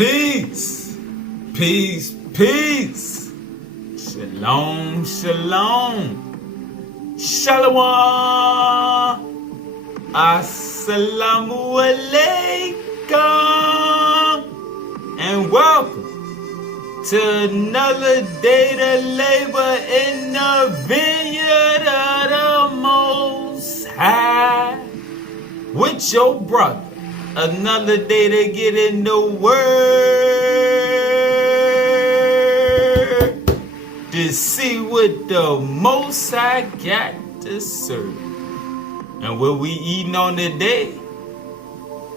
Peace, peace, peace. Shalom, shalom. Shalom. Assalamu alaikum. And welcome to another day to labor in the vineyard of the Most High with your brother. Another day to get in the word to see what the Most High got to serve. And what we eating on today,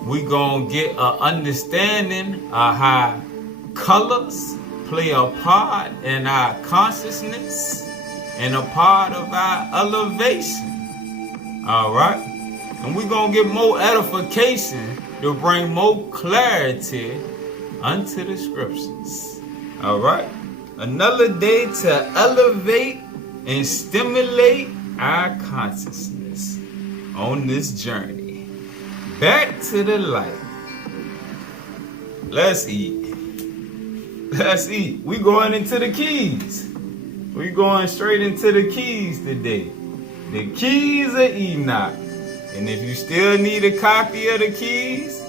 we gonna get an understanding of how colors play a part in our consciousness and a part of our elevation. Alright? And we're going to get more edification to bring more clarity unto the scriptures. Alright? Another day to elevate and stimulate our consciousness on this journey. Back to the light. Let's eat. Let's eat. We going into the keys. We going straight into the keys today. The keys of Enoch. And if you still need a copy of the keys,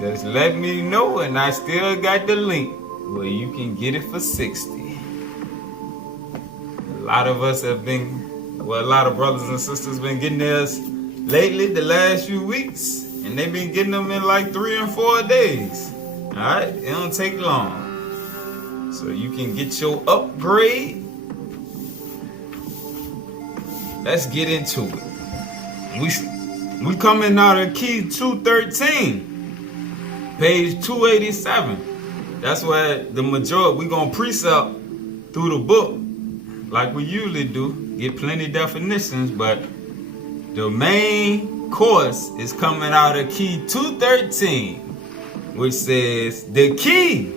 just let me know, and I still got the link where you can get it for 60. A lot of us have been, well, a lot of brothers and sisters been getting theirs lately, the last few weeks, and they've been getting them in like 3 and 4 days. All right, it don't take long. So you can get your upgrade. Let's get into it. We coming out of key 213, page 287. That's where the majority, we gonna precept through the book like we usually do, get plenty definitions, but the main course is coming out of key 213, which says the key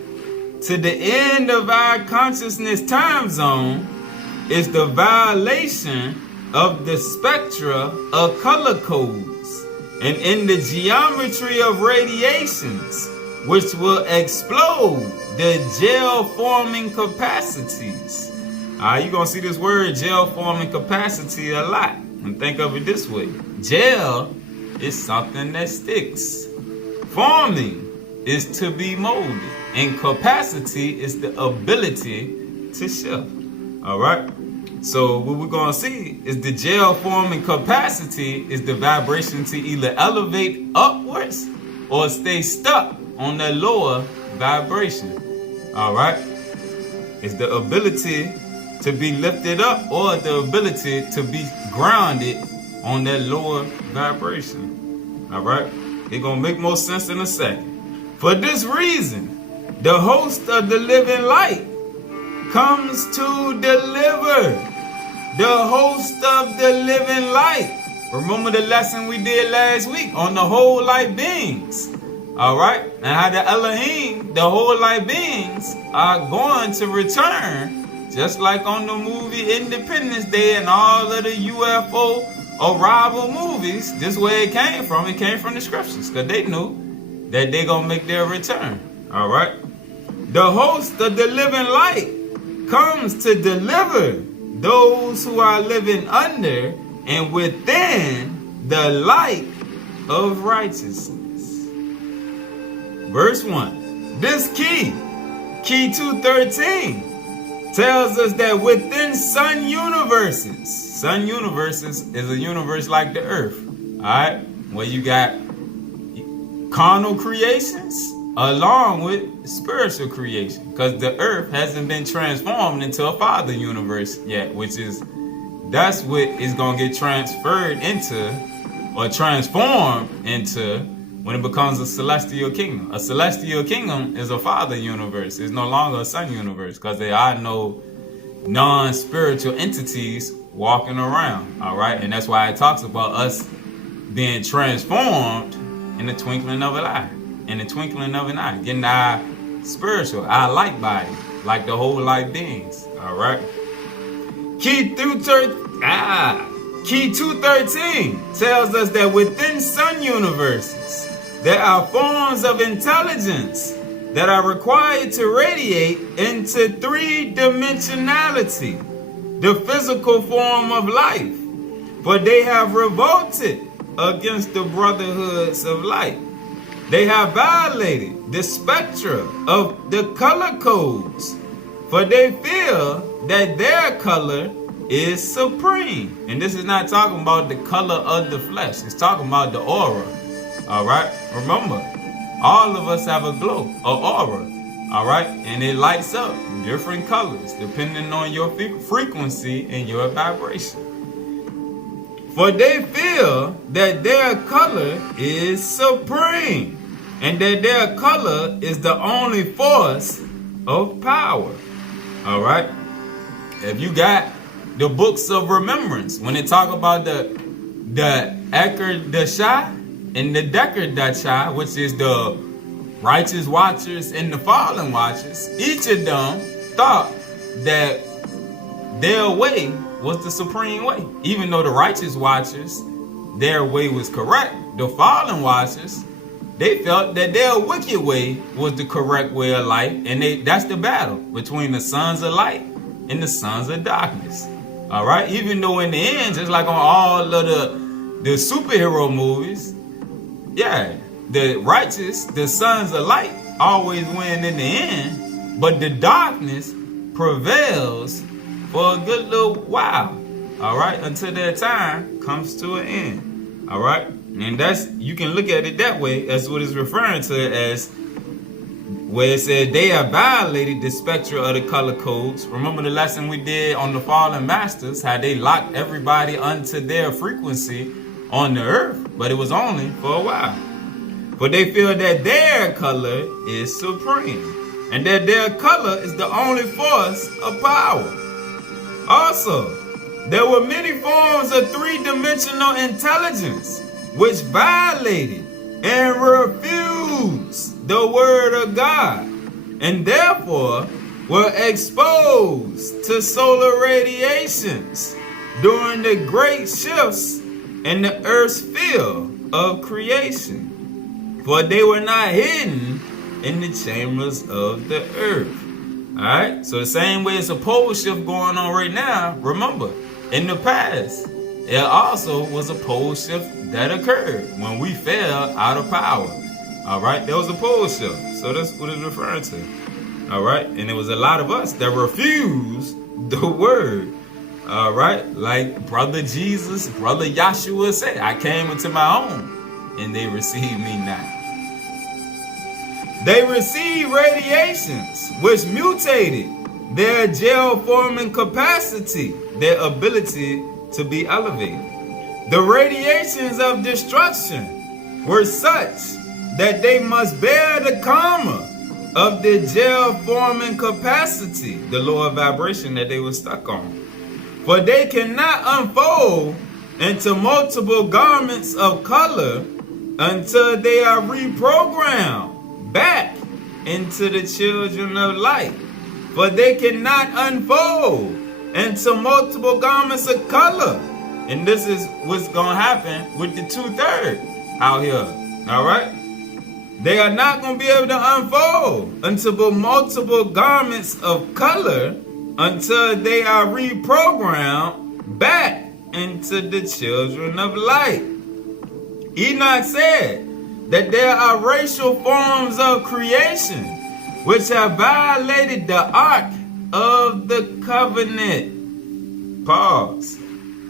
to the end of our consciousness time zone is the violation of the spectra of color codes and in the geometry of radiations, which will explode the gel-forming capacities. You're going to see this word gel-forming capacity a lot. And think of it this way. Gel is something that sticks. Forming is to be molded. And capacity is the ability to shift. All right? So what we're going to see is the gel forming capacity is the vibration to either elevate upwards or stay stuck on the lower vibration. All right? It's the ability to be lifted up or the ability to be grounded on that lower vibration. All right? It's going to make more sense in a second. For this reason, the host of the living light comes to deliver. The host of the living light. Remember the lesson we did last week on the whole light beings. Alright? And how the Elohim, the whole light beings, are going to return. Just like on the movie Independence Day and all of the UFO arrival movies. This way it came from. It came from the scriptures. Because they knew that they're going to make their return. Alright? The host of the living light comes to deliver those who are living under and within the light of righteousness. Verse 1. This key 213, tells us that within sun universes is a universe like the earth. Alright? Where you got carnal creations along with spiritual creation, because the earth hasn't been transformed into a father universe yet, that's what is going to get transferred into or transformed into when it becomes a celestial kingdom. A celestial kingdom is a father universe. It's no longer a son universe, because there are no non-spiritual entities walking around. All right, and that's why it talks about us being transformed in the twinkling of an eye. In the twinkling of an eye, getting our spiritual, our light body, like the whole light beings. All right. Key 213 tells us that within sun universes, there are forms of intelligence that are required to radiate into three-dimensionality, the physical form of life. For they have revolted against the brotherhoods of light. They have violated the spectra of the color codes, for they feel that their color is supreme. And this is not talking about the color of the flesh. It's talking about the aura. All right? Remember, all of us have a glow, an aura. All right? And it lights up different colors depending on your frequency and your vibration. For they feel that their color is supreme and that their color is the only force of power. All right? If you got the books of remembrance, when they talk about the Eker Dasha and the Decker Dasha, which is the righteous watchers and the fallen watchers, each of them thought that their way was the supreme way. Even though the righteous watchers, their way was correct, the fallen watchers, they felt that their wicked way was the correct way of life, and that's the battle between the sons of light and the sons of darkness. All right? Even though in the end, just like on all of the superhero movies, yeah, the righteous, the sons of light, always win in the end, but the darkness prevails for a good little while. All right? Until their time comes to an end. All right? And that's, you can look at it that way. That's what it's referring to as where it said they have violated the spectra of the color codes. Remember the lesson we did on the fallen masters, how they locked everybody onto their frequency on the earth, but it was only for a while. But they feel that their color is supreme and that their color is the only force of power. Also, there were many forms of three-dimensional intelligence which violated and refused the word of God, and therefore were exposed to solar radiations during the great shifts in the earth's field of creation. For they were not hidden in the chambers of the earth. Alright, so the same way it's a pole shift going on right now, remember, in the past, it also was a pole shift that occurred when we fell out of power. Alright, there was a pole shift. So that's what it's referring to. Alright, and it was a lot of us that refused the word. Alright, like Brother Jesus, Brother Yahshua said, I came into my own, and they received me not. They received radiations which mutated their gel-forming capacity, their ability to be elevated. The radiations of destruction were such that they must bear the karma of the gel-forming capacity, the lower vibration that they were stuck on. For they cannot unfold into multiple garments of color until they are reprogrammed back into the children of light. For they cannot unfold into multiple garments of color. And this is what's going to happen with the 2/3 out here. All right? They are not going to be able to unfold into multiple garments of color until they are reprogrammed back into the children of light. Enoch said that there are racial forms of creation which have violated the Ark of the Covenant. Pause.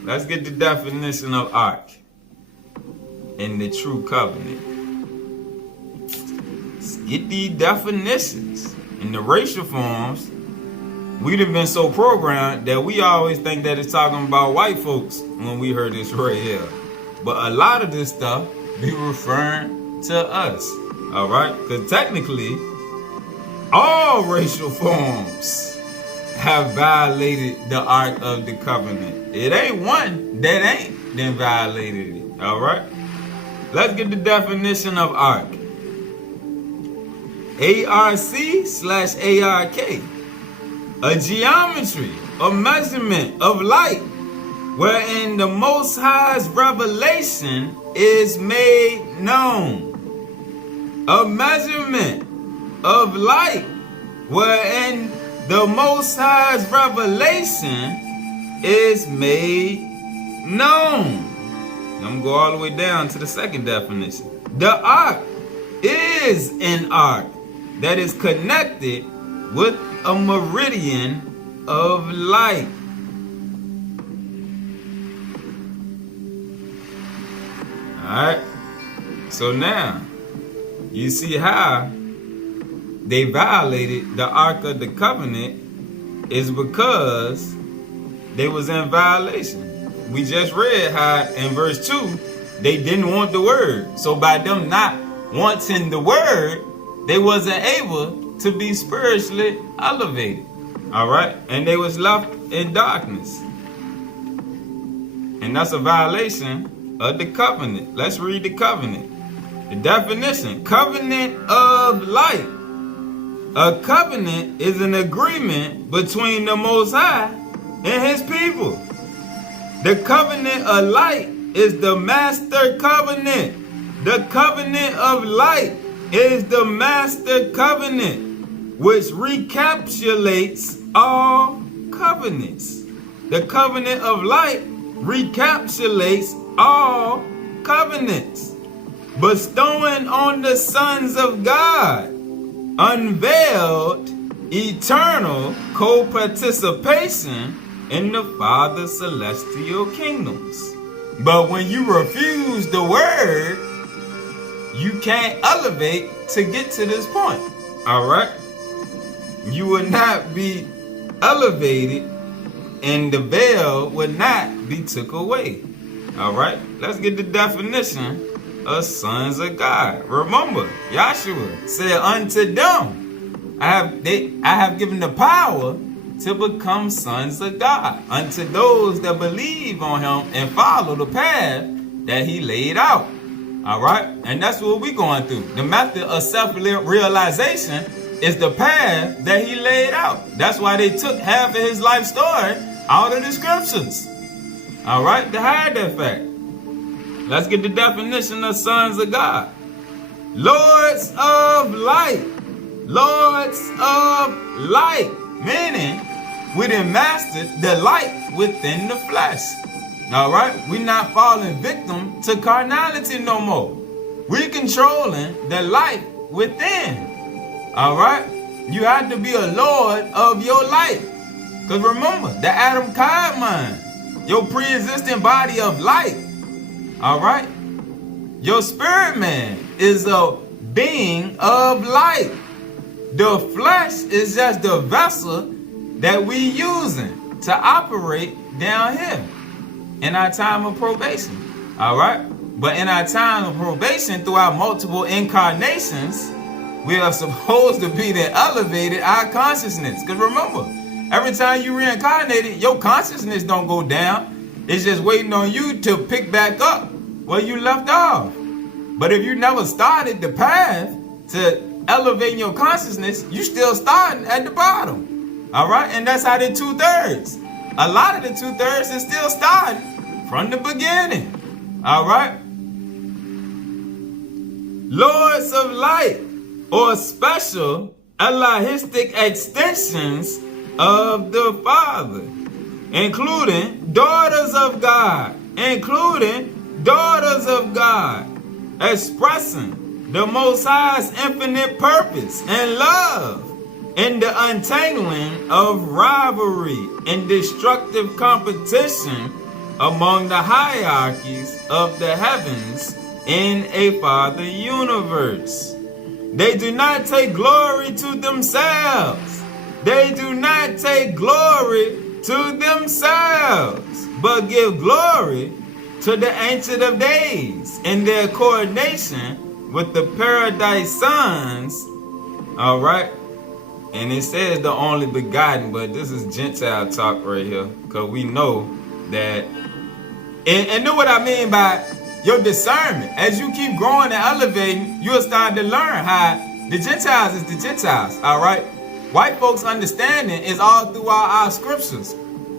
Let's get the definition of Ark in the true covenant. Let's get these definitions. In the racial forms, we'd have been so programmed that we always think that it's talking about white folks when we heard this right here. But a lot of this stuff be referring to us. Alright? Because technically, all racial forms have violated the Ark of the Covenant. It ain't one that ain't then violated it. Alright? Let's get the definition of Ark. ARC/ARK. A geometry, a measurement of light, wherein the Most High's revelation is made known. A measurement of light, wherein the Most High's revelation is made known. I'm going to go all the way down to the second definition. The ark is an arc that is connected with a meridian of light. Alright, so now you see how they violated the Ark of the Covenant is because they was in violation. We just read how in verse 2 they didn't want the word. So by them not wanting the word, they wasn't able to be spiritually elevated. Alright, and they was left in darkness. And that's a violation of the covenant. Let's read the covenant. The definition: covenant of light. A covenant is an agreement between the Most High and his people. The covenant of light is the master covenant. The covenant of light is the master covenant, which recapitulates all covenants. The covenant of light recapitulates all covenants, bestowing on the sons of God unveiled eternal co-participation in the Father's celestial kingdoms. But when you refuse the word, you can't elevate to get to this point. Alright? You will not be elevated, and the veil will not be took away. Alright? Let's get the definition of sons of God. Remember, Yahshua said unto them, I have given the power to become sons of God unto those that believe on him and follow the path that he laid out. Alright? And that's what we're going through. The method of self-realization is the path that he laid out. That's why they took half of his life story out of the scriptures. Alright? To hide that fact. Let's get the definition of sons of God. Lords of light. Lords of light. Meaning, we done mastered the light within the flesh. Alright? We're not falling victim to carnality no more. We're controlling the light within. Alright? You have to be a lord of your light. Because remember, the Adam Kai mind, your pre-existing body of light. Alright? Your spirit man is a being of light. The flesh is just the vessel that we using to operate down here in our time of probation. Alright? But in our time of probation, through our multiple incarnations, we are supposed to be the elevated our consciousness. Because remember, every time you reincarnated, your consciousness don't go down. It's just waiting on you to pick back up where you left off. But if you never started the path to elevating your consciousness, you still starting at the bottom. Alright? And that's how the 2/3. A lot of the 2/3 is still starting from the beginning. Alright? Lords of light, or special Elohistic extensions of the Father, including daughters of God, expressing the Most High's infinite purpose and love in the untangling of rivalry and destructive competition among the hierarchies of the heavens in a Father universe. They do not take glory to themselves. They do not take glory to themselves, but give glory to the Ancient of Days in their coordination with the Paradise Sons. Alright? And it says the only begotten, but this is Gentile talk right here. Because we know that, and know what I mean by your discernment. As you keep growing and elevating, you'll start to learn how the Gentiles is the Gentiles. Alright? White folks' understanding is all throughout our scriptures.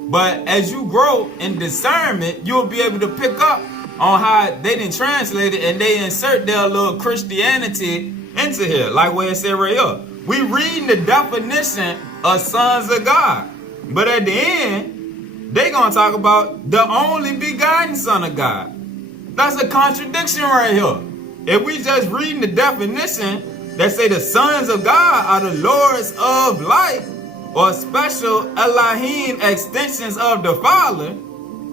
But as you grow in discernment, you'll be able to pick up on how they didn't translate it and they insert their little Christianity into here. Like where it said right here, We reading the definition of sons of God. But at the end, they going to talk about the only begotten Son of God. That's a contradiction right here. If we just reading the definition that say the sons of God are the lords of light or special Elohim extensions of the Father,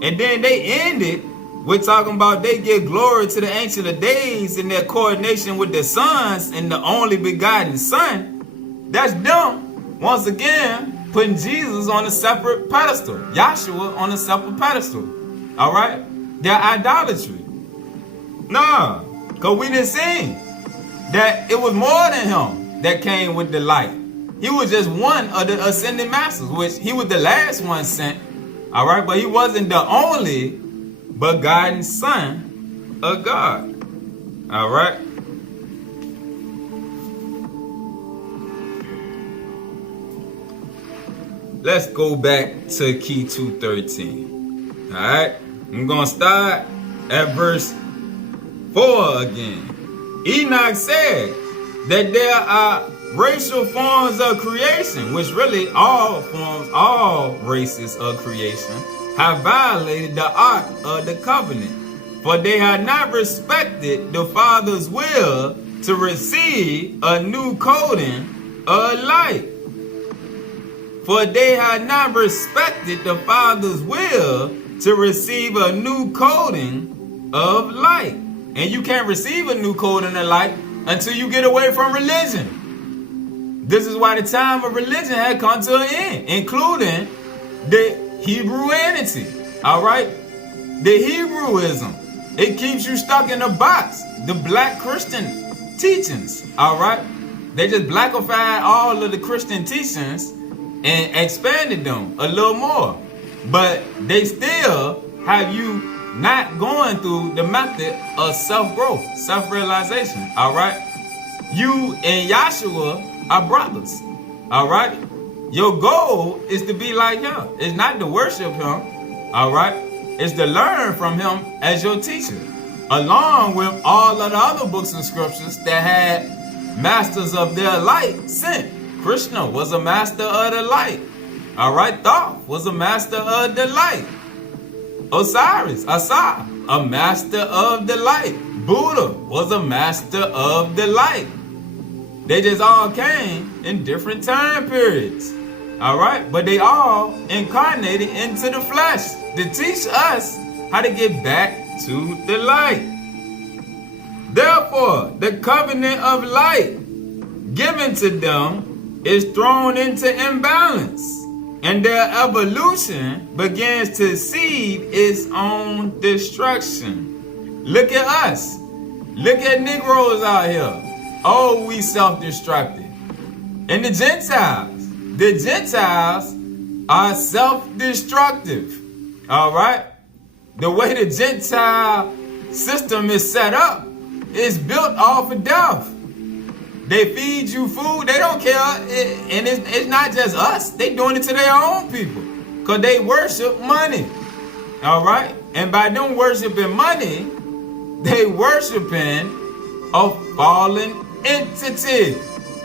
and then they end it with talking about they give glory to the Ancient of Days in their coordination with the sons and the only begotten Son, that's them, once again, putting Jesus on a separate pedestal, Yahshua on a separate pedestal. All right? They're idolatry. Nah, because we didn't see that it was more than him that came with the light. He was just one of the ascended masters, which he was the last one sent. All right? But he wasn't the only begotten Son of God. All right? Let's go back to key 213. All right? I'm going to start at verse 4 again. Enoch said that there are racial forms of creation, which really all races of creation have violated the ark of the covenant, for they have not respected the Father's will to receive a new coating of light. For they had not respected the Father's will to receive a new coating of light. And you can't receive a new coating of light until you get away from religion. This is why the time of religion had come to an end, including the Hebrewanity. All right? The Hebrewism. It keeps you stuck in a box. The black Christian teachings. All right? They just blackified all of the Christian teachings and expanded them a little more. But they still have you not going through the method of self-growth, self-realization. All right? You and Yahshua are brothers. All right? Your goal is to be like him. It's not to worship him. All right? It's to learn from him as your teacher, along with all of the other books and scriptures that had masters of their light sent. Krishna was a master of the light. All right, Thoth was a master of the light. Osiris, Asa, a master of the light. Buddha was a master of the light. They just all came in different time periods. All right, but they all incarnated into the flesh to teach us how to get back to the light. Therefore, the covenant of light given to them is thrown into imbalance, and their evolution begins to seed its own destruction. Look at us. Look at Negroes out here. Oh, we self-destructed. And the Gentiles are self-destructive. All right? The way the Gentile system is set up is built off of death. They feed you food. They don't care. And it's not just us. They doing it to their own people. Because they worship money. All right? And by them worshiping money, they worshiping a fallen entity.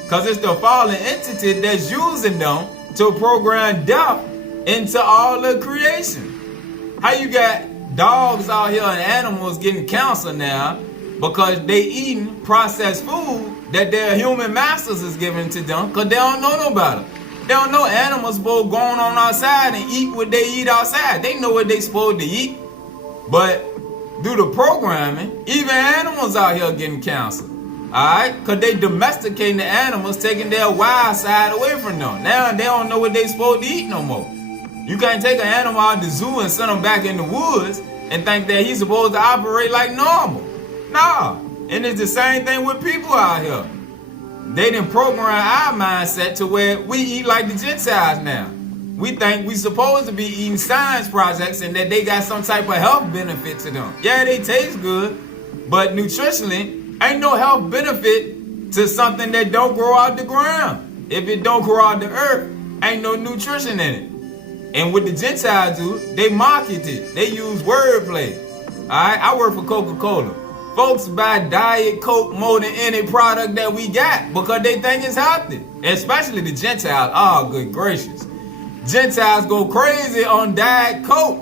Because it's the fallen entity that's using them to program death into all of creation. How you got dogs out here and animals getting cancer now because they eating processed food that their human masters is giving to them because they don't know no better. They don't know animals supposed going on outside and eat what they eat outside. They know what they supposed to eat. But due to programming, even animals out here getting cancer. Alright? Because they domesticating the animals, taking their wild side away from them. Now they don't know what they supposed to eat no more. You can't take an animal out of the zoo and send him back in the woods and think that he's supposed to operate like normal. Nah. And it's the same thing with people out here. They done program our mindset to where we eat like the Gentiles now. We think we supposed to be eating science projects and that they got some type of health benefit to them. Yeah, they taste good, but nutritionally, ain't no health benefit to something that don't grow out the ground. If it don't grow out the earth, ain't no nutrition in it. And what the Gentiles do, they market it. They use wordplay. All right, I work for Coca-Cola. folks buy Diet Coke more than any product that we got because they think it's healthy. Especially the Gentiles. Oh, good gracious. Gentiles go crazy on Diet Coke.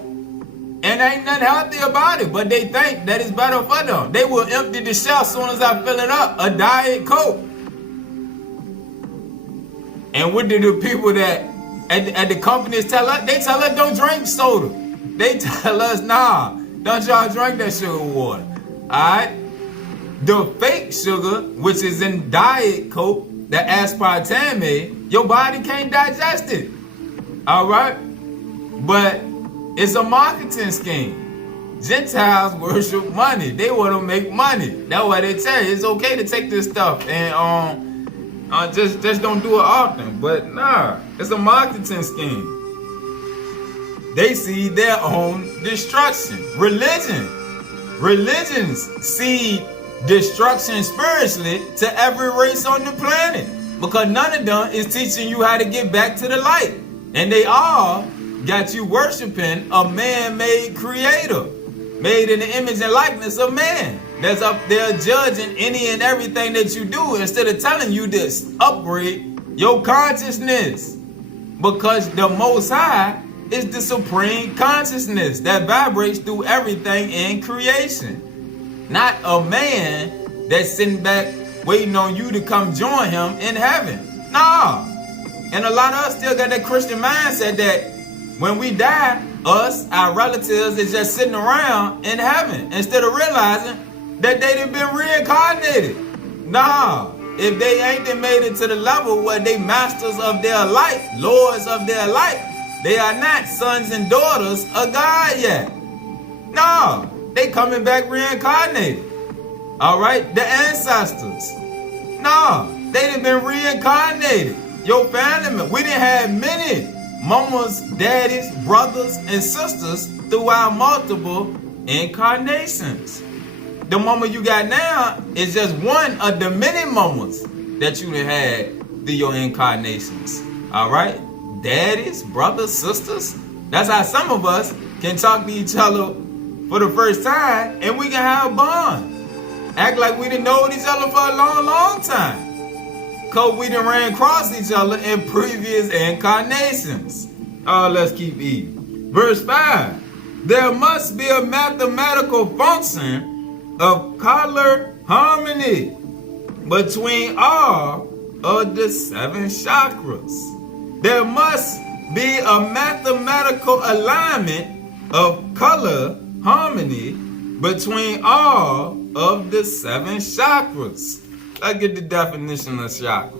And ain't nothing healthy about it, but they think that it's better for them. They will empty the shelf as soon as I fill it up, a Diet Coke. And what do the people that at the companies tell us? They tell us don't drink soda. They tell us, nah, don't y'all drink that sugar water. Alright? The fake sugar, which is in Diet Coke, the aspartame, your body can't digest it. Alright? But it's a marketing scheme. Gentiles worship money. They want to make money. That's why they tell you it's okay to take this stuff and just don't do it often. But nah, it's a marketing scheme. They see their own destruction. Religions see destruction spiritually to every race on the planet, because none of them is teaching you how to get back to the light, and they all got you worshiping a man-made creator, made in the image and likeness of man, that's up there judging any and everything that you do, instead of telling you this, upgrade your consciousness, because the Most High is the supreme consciousness that vibrates through everything in creation, not a man that's sitting back waiting on you to come join him in heaven. Nah. And a lot of us still got that Christian mindset that when we die, us, our relatives, is just sitting around in heaven instead of realizing that they done been reincarnated. Nah, if they ain't then made it to the level where they masters of their life, lords of their life, they are not sons and daughters of God yet. Nah, they coming back reincarnated. All right, the ancestors. Nah, they done been reincarnated. Your family, we done had many mamas, daddies, brothers, and sisters throughout multiple incarnations. The mama you got now is just one of the many mamas that you done had through your incarnations. All right? Daddies, brothers, sisters. That's how some of us can talk to each other for the first time and we can have a bond. Act like we didn't know each other for a long, long time. Because we done ran across each other in previous incarnations. Let's keep eating. Verse 5. There must be a mathematical function of color harmony between all of the 7 chakras. There must be a mathematical alignment of color harmony between all of the 7 chakras. Let's get the definition of chakra.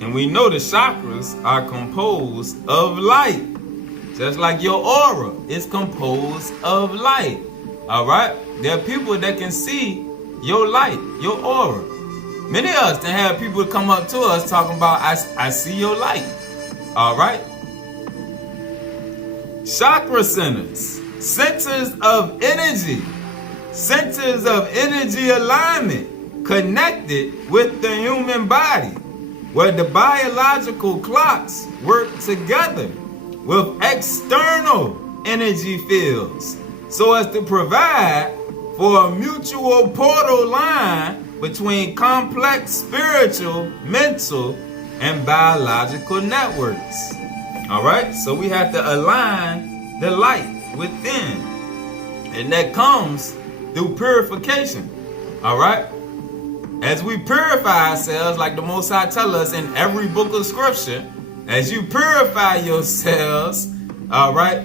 And we know the chakras are composed of light. Just like your aura is composed of light. Alright? There are people that can see your light, your aura. Many of us can have people come up to us talking about, I see your light. Alright? Chakra centers. Centers of energy alignment connected with the human body, where the biological clocks work together with external energy fields so as to provide for a mutual portal line between complex spiritual, mental, and biological networks. All right, so we have to align the light within, and that comes through purification. All right, as we purify ourselves, like the Most High tell us in every book of scripture, as you purify yourselves, all right,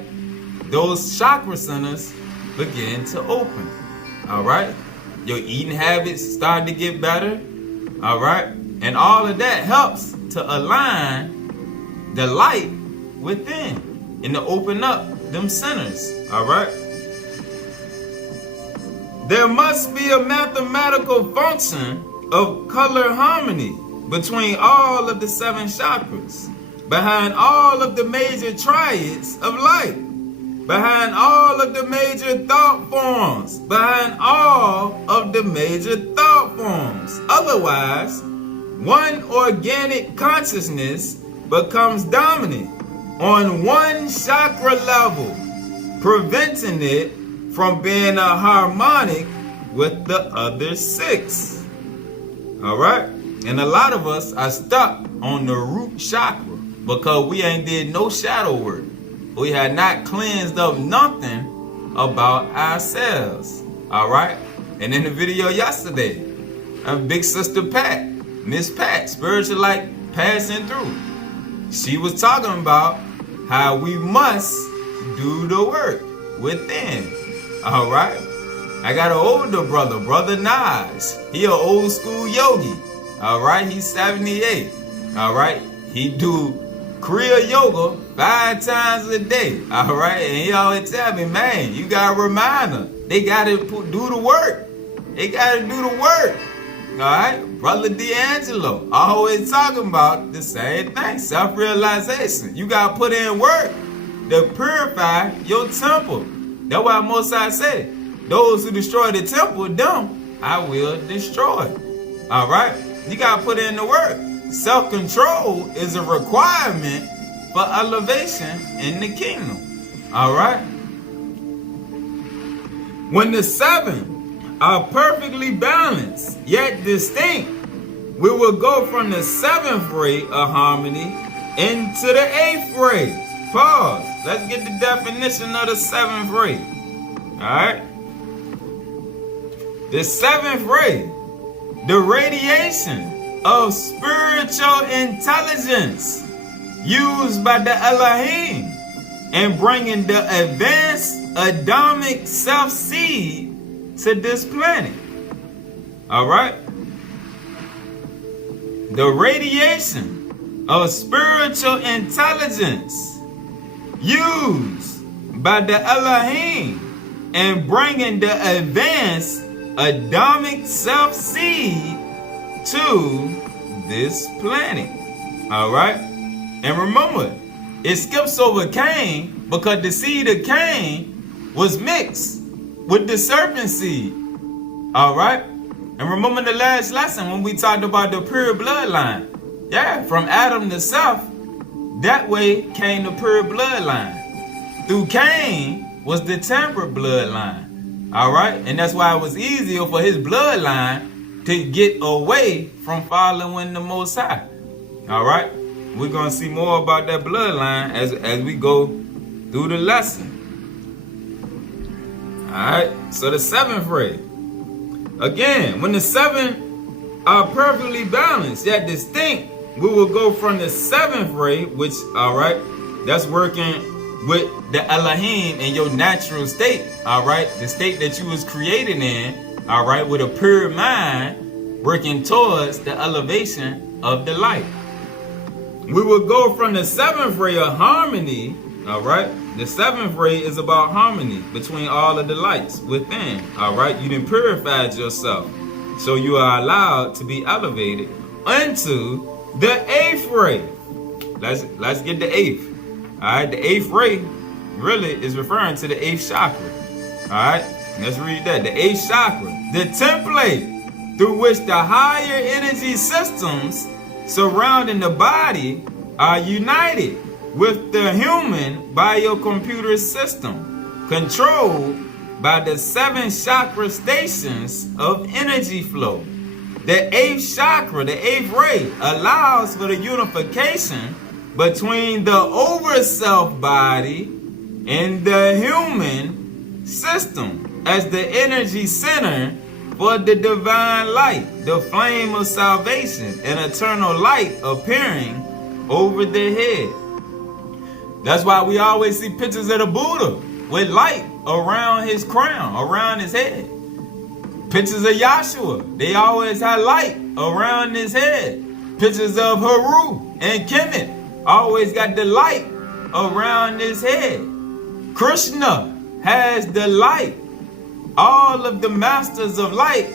those chakra centers begin to open. All right, your eating habits start to get better. All right, and all of that helps to align the light within and to open up them centers. All right, there must be a mathematical function of color harmony between all of the 7 chakras, behind all of the major triads of light, behind all of the major thought forms, behind all of the major thought forms. Otherwise, one organic consciousness becomes dominant on one chakra level, preventing it from being a harmonic with the other 6. All right? And a lot of us are stuck on the root chakra because we ain't did no shadow work. We had not cleansed up nothing about ourselves. All right? And in the video yesterday, Big Sister Pat, Miss Pat, Spiritual Light Passing Through, she was talking about how we must do the work within. All right? I got an older brother, Brother Naj. He an old school yogi. All right? He's 78. All right? He do Kriya Yoga 5 times a day. All right? And he always tell me, man, you got to remind them. They got to do the work. They got to do the work. All right? Brother D'Angelo always talking about the same thing, self-realization. You got to put in work to purify your temple. That's why Most High say, those who destroy the temple, them I will destroy. All right? You got to put in the work. Self-control is a requirement for elevation in the kingdom. All right? When the 7 are perfectly balanced, yet distinct, we will go from the 7th ray of harmony into the 8th ray. Pause. Let's get the definition of the 7th ray. Alright? The 7th ray, the radiation of spiritual intelligence used by the Elohim in bringing the advanced Adamic self-seed to this planet. Alright? The radiation of spiritual intelligence used by the Elohim in bringing the advanced Adamic self-seed to this planet. Alright? And remember, it skips over Cain because the seed of Cain was mixed with the serpent seed. Alright? And remember the last lesson when we talked about the pure bloodline. Yeah, from Adam to Seth, that way came the pure bloodline. Through Cain was the temperate bloodline. Alright? And that's why it was easier for his bloodline to get away from following the Most High. Alright? We're going to see more about that bloodline as we go through the lesson. Alright, so the 7th ray. Again, when the 7 are perfectly balanced yet distinct, we will go from the 7th ray, which, alright, that's working with the Elohim in your natural state, alright, the state that you was created in, alright, with a pure mind, working towards the elevation of the light. We will go from the 7th ray of harmony, alright. The 7th ray is about harmony between all of the lights within, alright. You done purified yourself, so you are allowed to be elevated into the 8th ray. Let's get the 8th. Alright, the 8th ray really is referring to the 8th chakra. Alright, let's read that. The 8th chakra, the template through which the higher energy systems surrounding the body are united with the human biocomputer system, controlled by the 7 chakra stations of energy flow. The 8th chakra, the 8th ray, allows for the unification between the overself body and the human system as the energy center for the divine light, the flame of salvation, and eternal light appearing over the head. That's why we always see pictures of the Buddha with light around his crown, around his head. Pictures of Yahshua, they always had light around his head. Pictures of Haru and Kemet always got the light around his head. Krishna has the light. All of the masters of light,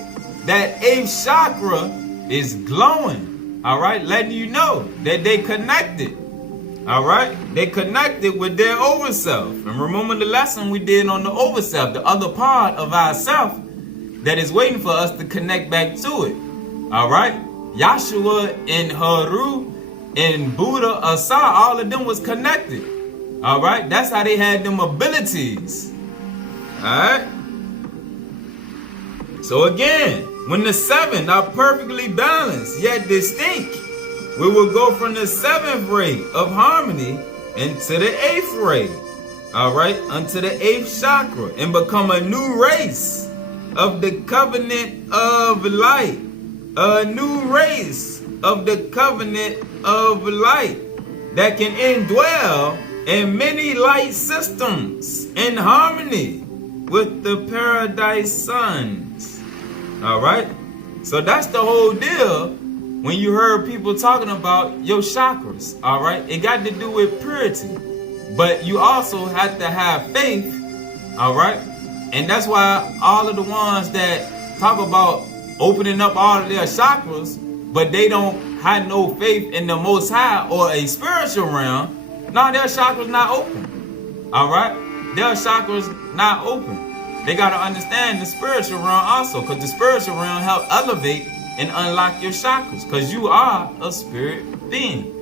that 8th chakra is glowing. All right, letting you know that they connected. All right, they connected with their overself. And remember the lesson we did on the overself, the other part of ourself that is waiting for us to connect back to it. All right, Yahshua and Haru and Buddha, Asa, all of them was connected. All right, that's how they had them abilities. All right. So again, when the seven are perfectly balanced yet distinct, we will go from the seventh ray of harmony into the eighth ray. All right, unto the eighth chakra, and become a new race of the covenant of light. A new race of the covenant of light that can indwell in many light systems in harmony with the paradise sons. All right, so that's the whole deal. When you heard people talking about your chakras, all right, it got to do with purity, but you also have to have faith, all right, and that's why all of the ones that talk about opening up all of their chakras, but they don't have no faith in the Most High or a spiritual realm, no, their chakras not open, all right, their chakras not open. They got to understand the spiritual realm also, because the spiritual realm help elevate and unlock your chakras, because you are a spirit being.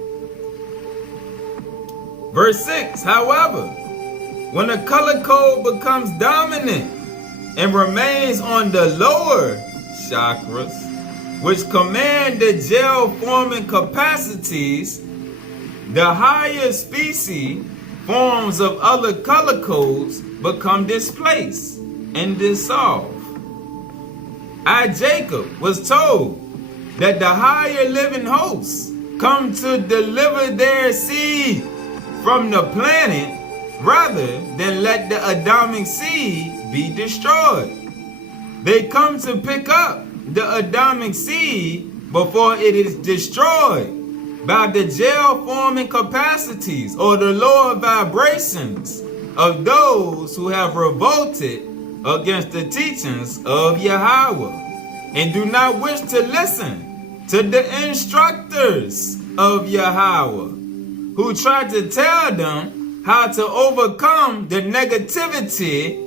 Verse 6, however, when a color code becomes dominant and remains on the lower chakras, which command the gel-forming capacities, the higher species forms of other color codes become displaced and dissolve. I, Jacob, was told that the higher living hosts come to deliver their seed from the planet rather than let the Adamic seed be destroyed. They come to pick up the Adamic seed before it is destroyed by the gel-forming capacities or the lower vibrations of those who have revolted against the teachings of Yahweh and do not wish to listen to the instructors of Yahweh, who try to tell them how to overcome the negativity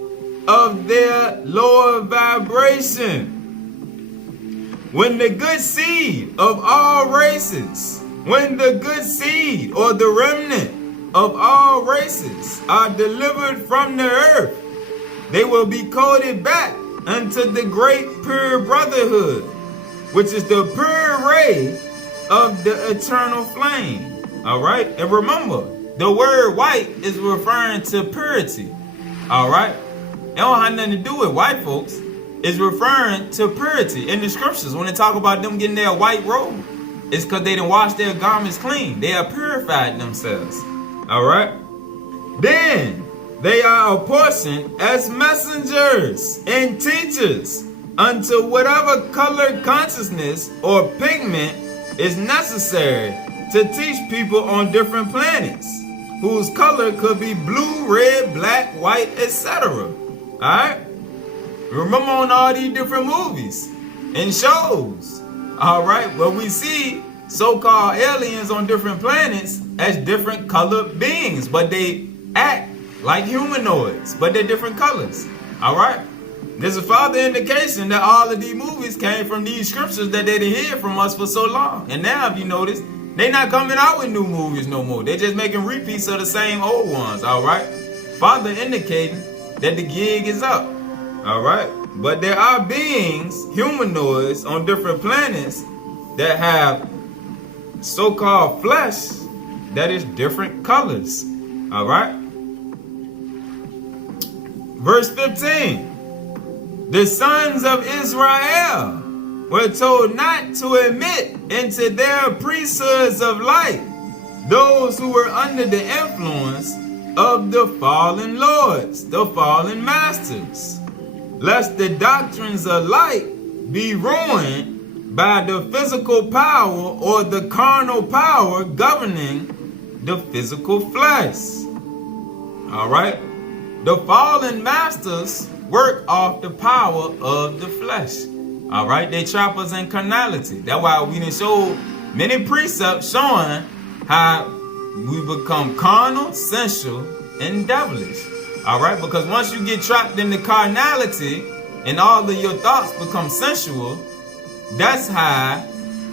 of their lower vibration. When the good seed of all races, when the good seed or the remnant of all races are delivered from the earth, they will be coded back unto the great pure brotherhood, which is the pure ray of the eternal flame. All right, and remember, the word white is referring to purity. All right, it don't have nothing to do with white folks. It's referring to purity in the scriptures. When they talk about them getting their white robe, it's because they didn't wash their garments clean. They have purified themselves. All right, then they are apportioned as messengers and teachers unto whatever color consciousness or pigment is necessary to teach people on different planets, whose color could be blue, red, black, white, etc. Alright? Remember on all these different movies and shows, alright, where we see so-called aliens on different planets as different colored beings, but they act like humanoids, but they're different colors. All right, there's a further indication that all of these movies came from these scriptures that they didn't hear from us for so long. And now, if you notice, they're not coming out with new movies no more. They're just making repeats of the same old ones. All right, further indicating that the gig is up. All right, but there are beings, humanoids on different planets that have so-called flesh that is different colors. All right. Verse 15, the sons of Israel were told not to admit into their priesthoods of light those who were under the influence of the fallen lords, the fallen masters, lest the doctrines of light be ruined by the physical power or the carnal power governing the physical flesh. All right. The fallen masters work off the power of the flesh. All right, they trap us in carnality. That's why we done showed many precepts showing how we become carnal, sensual, and devilish. All right, because once you get trapped in the carnality and all of your thoughts become sensual, that's how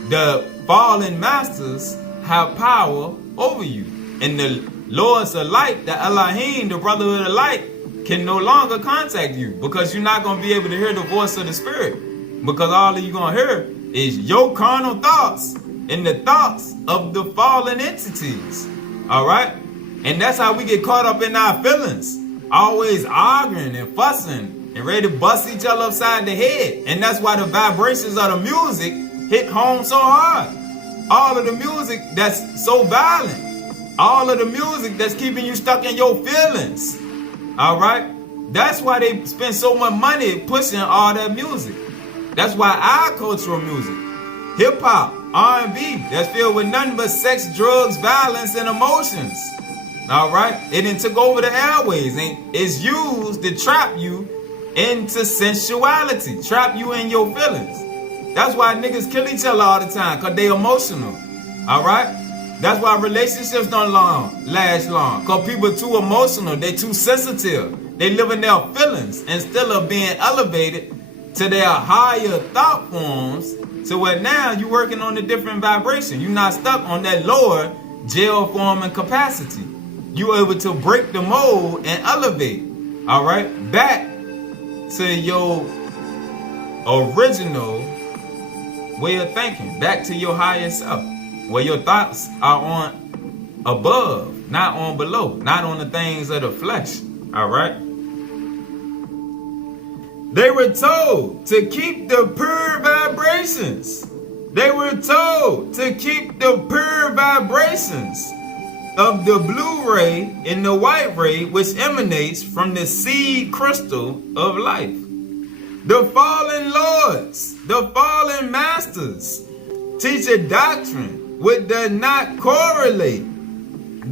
the fallen masters have power over you. And the lords of light, the Elohim, the brotherhood of light, can no longer contact you, because you're not going to be able to hear the voice of the spirit, because all you're going to hear is your carnal thoughts and the thoughts of the fallen entities. All right? And that's how we get caught up in our feelings, always arguing and fussing and ready to bust each other upside the head. And that's why the vibrations of the music hit home so hard. All of the music that's so violent, all of the music that's keeping you stuck in your feelings. All right? That's why they spend so much money pushing all that music. That's why our cultural music, hip-hop, R&B, that's filled with nothing but sex, drugs, violence, and emotions. All right? It then took over the airways, and it's used to trap you into sensuality, trap you in your feelings. That's why niggas kill each other all the time, because they emotional. All right? That's why relationships don't last long, because people are too emotional, they too sensitive. They live in their feelings instead of being elevated to their higher thought forms. So what now you're working on a different vibration. You're not stuck on that lower gel form and capacity. You're able to break the mold and elevate. All right, back to your original way of thinking, back to your higher self, where your thoughts are on above, not on below, not on the things of the flesh. All right. They were told to keep the pure vibrations. They were told to keep the pure vibrations of the blue ray and the white ray, which emanates from the seed crystal of life. The fallen lords, the fallen masters, teach a doctrine which does not correlate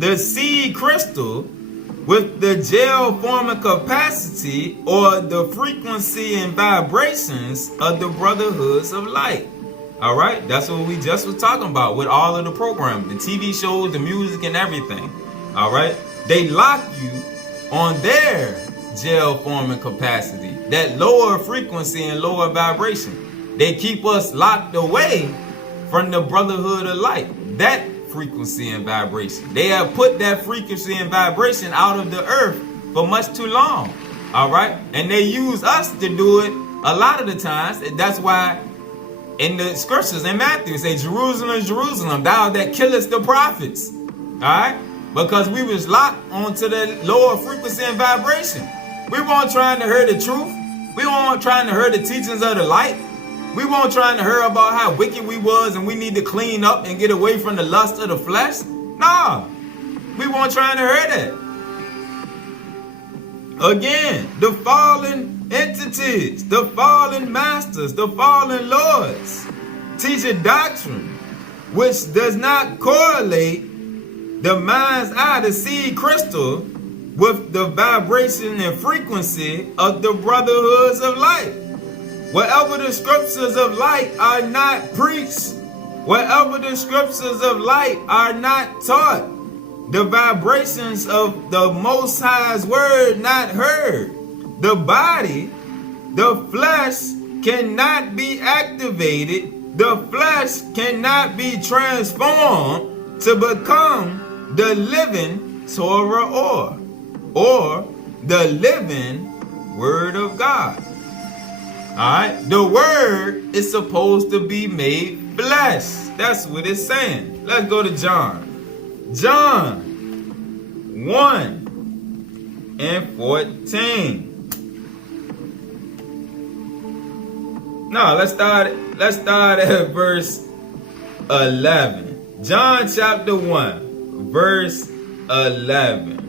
the seed crystal with the gel forming capacity or the frequency and vibrations of the brotherhoods of light. All right, that's what we just was talking about with all of the programming, the TV shows, the music, and everything. All right, they lock you on their gel forming capacity, that lower frequency and lower vibration. They keep us locked away from the brotherhood of light, that frequency and vibration. They have put that frequency and vibration out of the earth for much too long. All right, and they use us to do it a lot of the times. That's why in the scriptures in Matthew it say, Jerusalem, Jerusalem, thou that killest the prophets. All right, because we was locked onto the lower frequency and vibration. We weren't trying to hear the truth. We weren't trying to hear the teachings of the light. We weren't trying to hear about how wicked we was and we need to clean up and get away from the lust of the flesh. Nah, we weren't trying to hear that. Again, the fallen entities, the fallen masters, the fallen lords teach a doctrine which does not correlate the mind's eye, the seed crystal, with the vibration and frequency of the brotherhoods of light. Wherever the scriptures of light are not preached, wherever the scriptures of light are not taught, the vibrations of the Most High's word not heard, the body, the flesh cannot be activated, the flesh cannot be transformed to become the living Torah or the living Word of God. Alright, the word is supposed to be made flesh. That's what it's saying. Let's go to John. John 1 and 14. No, let's start at verse 11. John chapter 1, verse 11.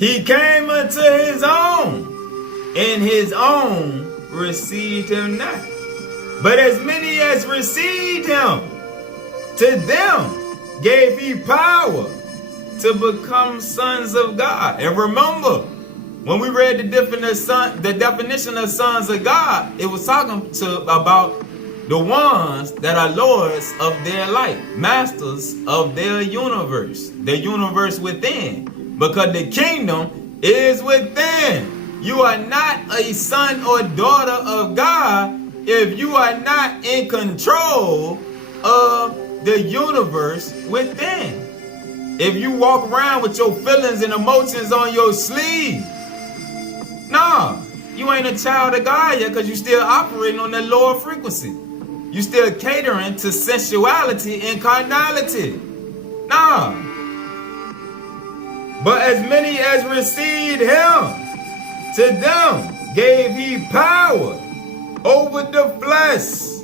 He came unto his own, and his own received him not. But as many as received him, to them gave he power to become sons of God. And remember, when we read the definition of sons of God, it was talking about the ones that are lords of their light, masters of their universe, the universe within, because the kingdom is within. You are not a son or daughter of God if you are not in control of the universe within. if you walk around with your feelings and emotions on your sleeve. Nah, you ain't a child of God yet because you still operating on that lower frequency. You still catering to sensuality and carnality. Nah. But as many as received him, to them gave he power over the flesh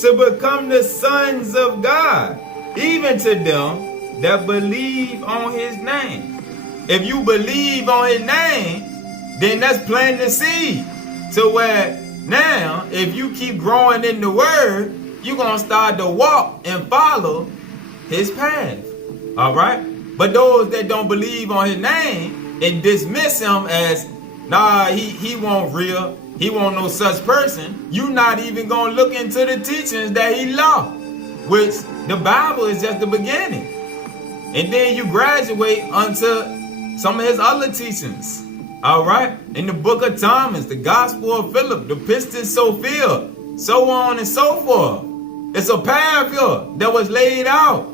to become the sons of God, even to them that believe on his name. If you believe on his name, then that's planting the seed. To where now, if you keep growing in the word, you're going to start to walk and follow his path. All right? But those that don't believe on his name and dismiss him as, nah, he won't real, he won't no such person, you not even going to look into the teachings that he lost, which the Bible is just the beginning. And then you graduate onto some of his other teachings. All right? In the book of Thomas, the gospel of Philip, the pistis Sophia, so on and so forth. It's a path here that was laid out.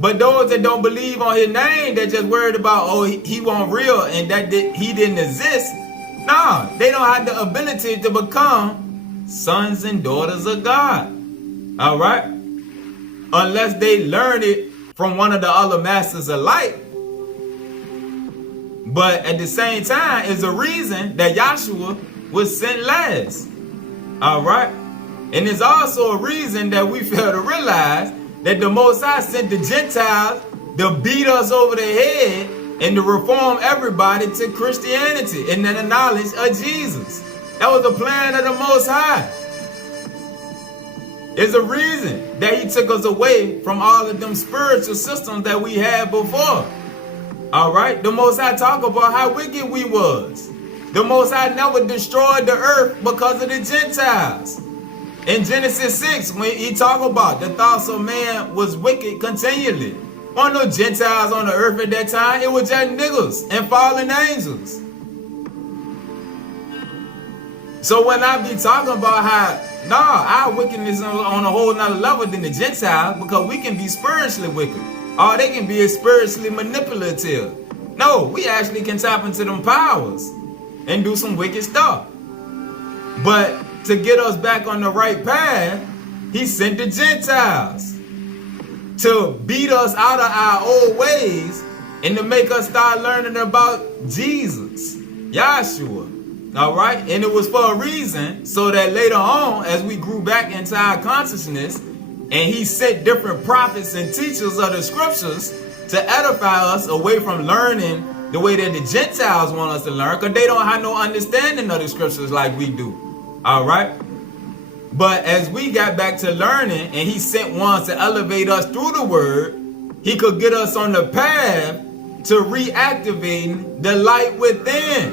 But those that don't believe on his name, they're just worried about, oh, he won't real and that he didn't exist. Nah, they don't have the ability to become sons and daughters of God. All right? Unless they learn it from one of the other masters of light. But at the same time, is a reason that Yahshua was sent last. All right? And there's also a reason that we fail to realize that the Most High sent the Gentiles to beat us over the head and to reform everybody to Christianity and the knowledge of Jesus. That was the plan of the Most High. There's a reason that he took us away from all of them spiritual systems that we had before. All right? The Most High talk about how wicked we was. The Most High never destroyed the earth because of the Gentiles. In Genesis 6, when he talk about the thoughts of man was wicked continually. Weren't no Gentiles on the earth at that time. It was just niggas and fallen angels. So when I be talking about how, our wickedness is on a whole nother level than the Gentiles, because we can be spiritually wicked. Or they can be spiritually manipulative. No, we actually can tap into them powers and do some wicked stuff. But to get us back on the right path, he sent the Gentiles to beat us out of our old ways and to make us start learning about Jesus, Yahshua. All right? And it was for a reason, so that later on, as we grew back into our consciousness, and he sent different prophets and teachers of the scriptures to edify us away from learning the way that the Gentiles want us to learn, because they don't have no understanding of the scriptures like we do. All right? But as we got back to learning and he sent ones to elevate us through the word, he could get us on the path to reactivating the light within,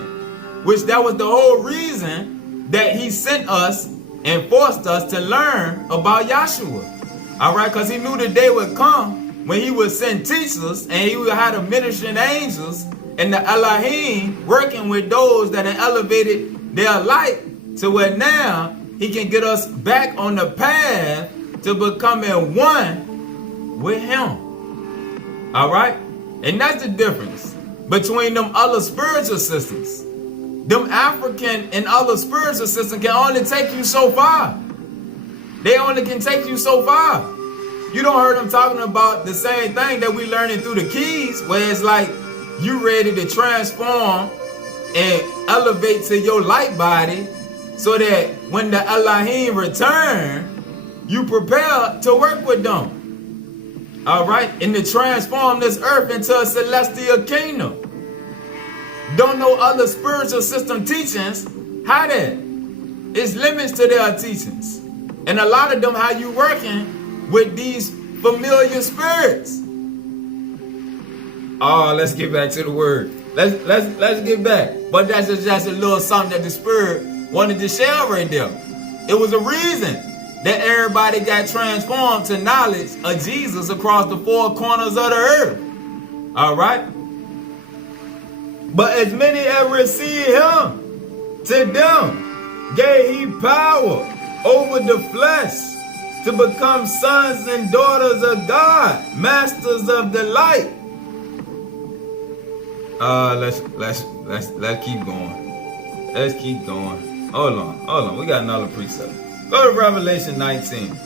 which that was the whole reason that he sent us and forced us to learn about Yahshua. All right? Because he knew the day would come when he would send teachers and he would have the ministering angels and the Elohim working with those that had elevated their light, to where now he can get us back on the path to becoming one with him. All right? And that's the difference between them other spiritual systems. Them African and other spiritual systems can only take you so far. They only can take you so far. You don't heard them talking about the same thing that we learning through the keys, where it's like you ready to transform and elevate to your light body, so that when the Elohim return, you prepare to work with them. All right? And to transform this earth into a celestial kingdom. Don't know other spiritual system teachings how that. It's limits to their teachings. And a lot of them how you working with these familiar spirits. Oh, let's get back to the word. Let's get back. But that's just a little something that the spirit wanted to share right there. It was a reason that everybody got transformed to knowledge of Jesus across the four corners of the earth. All right? But as many as received him, to them gave he power over the flesh to become sons and daughters of God, masters of the light, Let's keep going. Let's keep going. Hold on. We got another precept. Go to Revelation 19.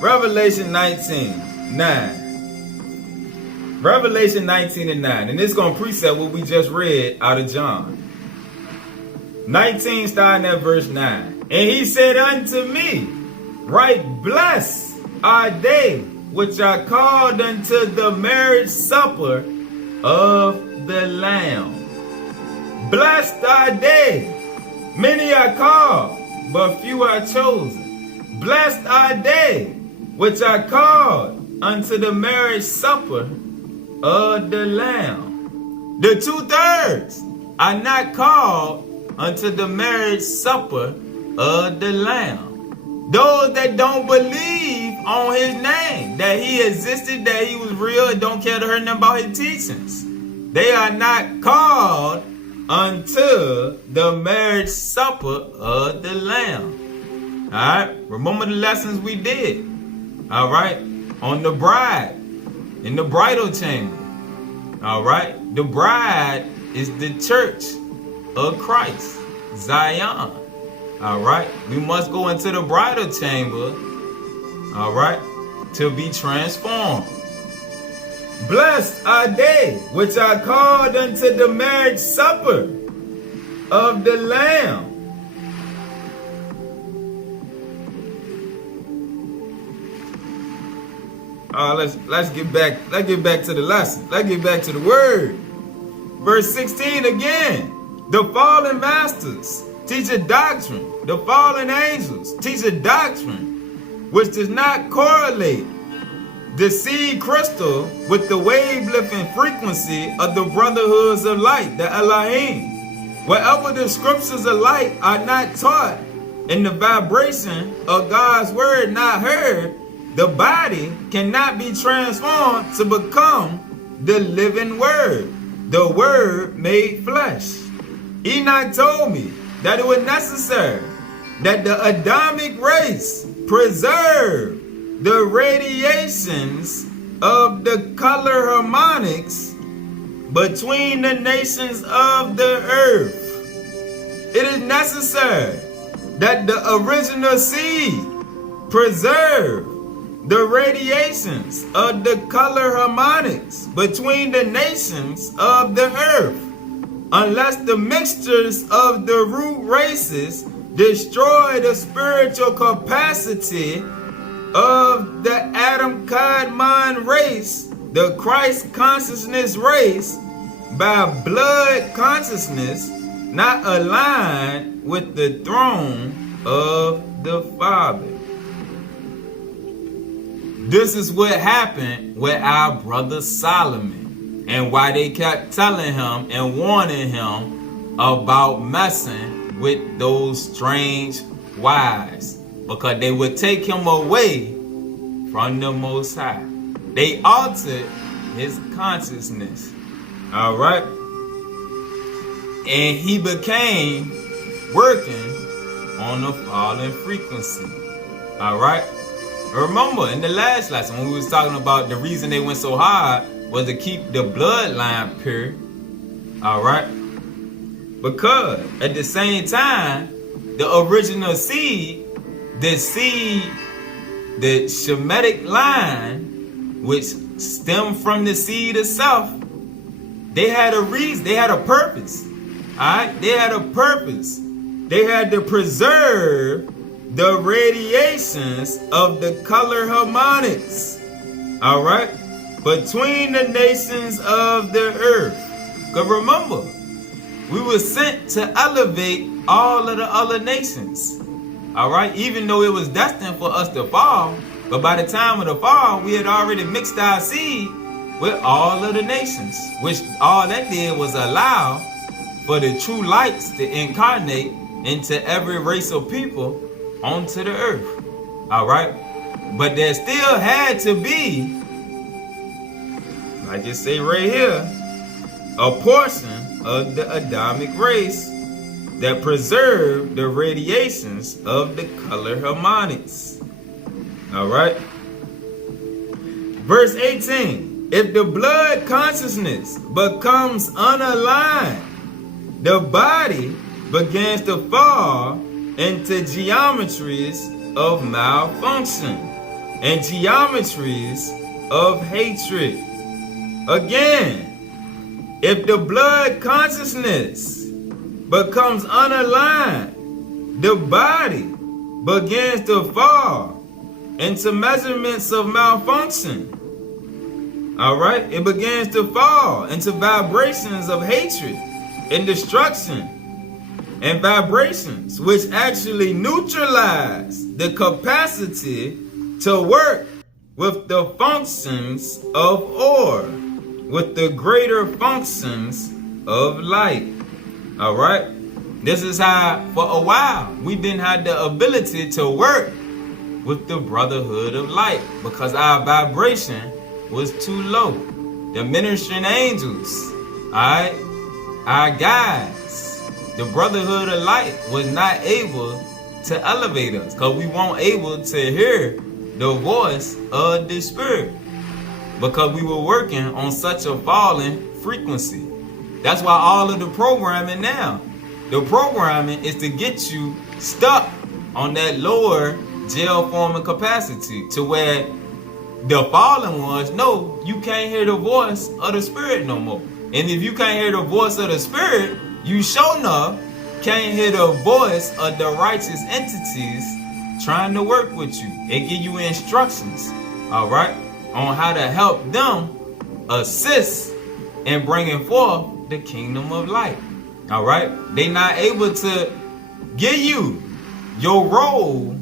Revelation 19, 9. Revelation 19 and 9. And it's going to precept what we just read out of John. 19 starting at verse 9. And he said unto me, right, blessed are they which are called unto the marriage supper of the Lamb. Blessed are they. Many are called, but few are chosen. Blessed are they which are called unto the marriage supper of the Lamb. The 2/3 are not called unto the marriage supper of the Lamb. Those that don't believe on his name, that he existed, that he was real, and don't care to hear nothing about his teachings. They are not called unto the marriage supper of the Lamb. Alright? Remember the lessons we did. Alright? On the bride. In the bridal chamber. Alright? The bride is the church of Christ. Zion. Alright? We must go into the bridal chamber. Alright? To be transformed. Blessed are they which are called unto the marriage supper of the Lamb. Let's get back to the lesson. Let's get back to the word. Verse 16 again. The fallen masters teach a doctrine. The fallen angels teach a doctrine which does not correlate the seed crystal with the wave-lifting frequency of the brotherhoods of light, the Elohim. Wherever the scriptures of light are not taught and the vibration of God's word not heard, the body cannot be transformed to become the living word, the word made flesh. Enoch told me that it was necessary that the Adamic race preserve the radiations of the color harmonics between the nations of the earth. It is necessary that the original seed preserve the radiations of the color harmonics between the nations of the earth, unless the mixtures of the root races destroy the spiritual capacity of the Adam Kadmon race, the Christ consciousness race, by blood consciousness not aligned with the throne of the Father. This is what happened with our brother Solomon, and why they kept telling him and warning him about messing with those strange wives, because they would take him away from the Most High. They altered his consciousness. Alright? And he became working on a fallen frequency. Alright? Remember, in the last lesson, when we was talking about the reason they went so hard was to keep the bloodline pure. Alright? Because at the same time, the original seed, the Shemitic line, which stemmed from the seed itself, they had a reason, they had a purpose. Alright? They had a purpose. They had to preserve the radiations of the color harmonics. Alright? Between the nations of the earth. Because remember, we were sent to elevate all of the other nations. Alright? Even though it was destined for us to fall, but by the time of the fall, we had already mixed our seed with all of the nations. Which all that did was allow for the true lights to incarnate into every race of people onto the earth. Alright? But there still had to be, I just say right here, a portion of the Adamic race that preserved the radiations of the color harmonics. Alright? Verse 18. If the blood consciousness becomes unaligned, the body begins to fall into geometries of malfunction and geometries of hatred. Again, if the blood consciousness becomes unaligned, the body begins to fall into measurements of malfunction. All right? It begins to fall into vibrations of hatred and destruction, and vibrations which actually neutralize the capacity to work with the functions of order, with the greater functions of light. All right? This is how, for a while, we didn't have the ability to work with the brotherhood of light because our vibration was too low. The ministering angels, all right, our guides, the brotherhood of light was not able to elevate us because we weren't able to hear the voice of the spirit because we were working on such a falling frequency. That's why all of the programming now, the programming is to get you stuck on that lower gel forming capacity to where the fallen ones know you can't hear the voice of the spirit no more. And if you can't hear the voice of the spirit, you sure enough can't hear the voice of the righteous entities trying to work with you and give you instructions, all right, on how to help them assist in bringing forth the kingdom of light. All right, they not able to give you your role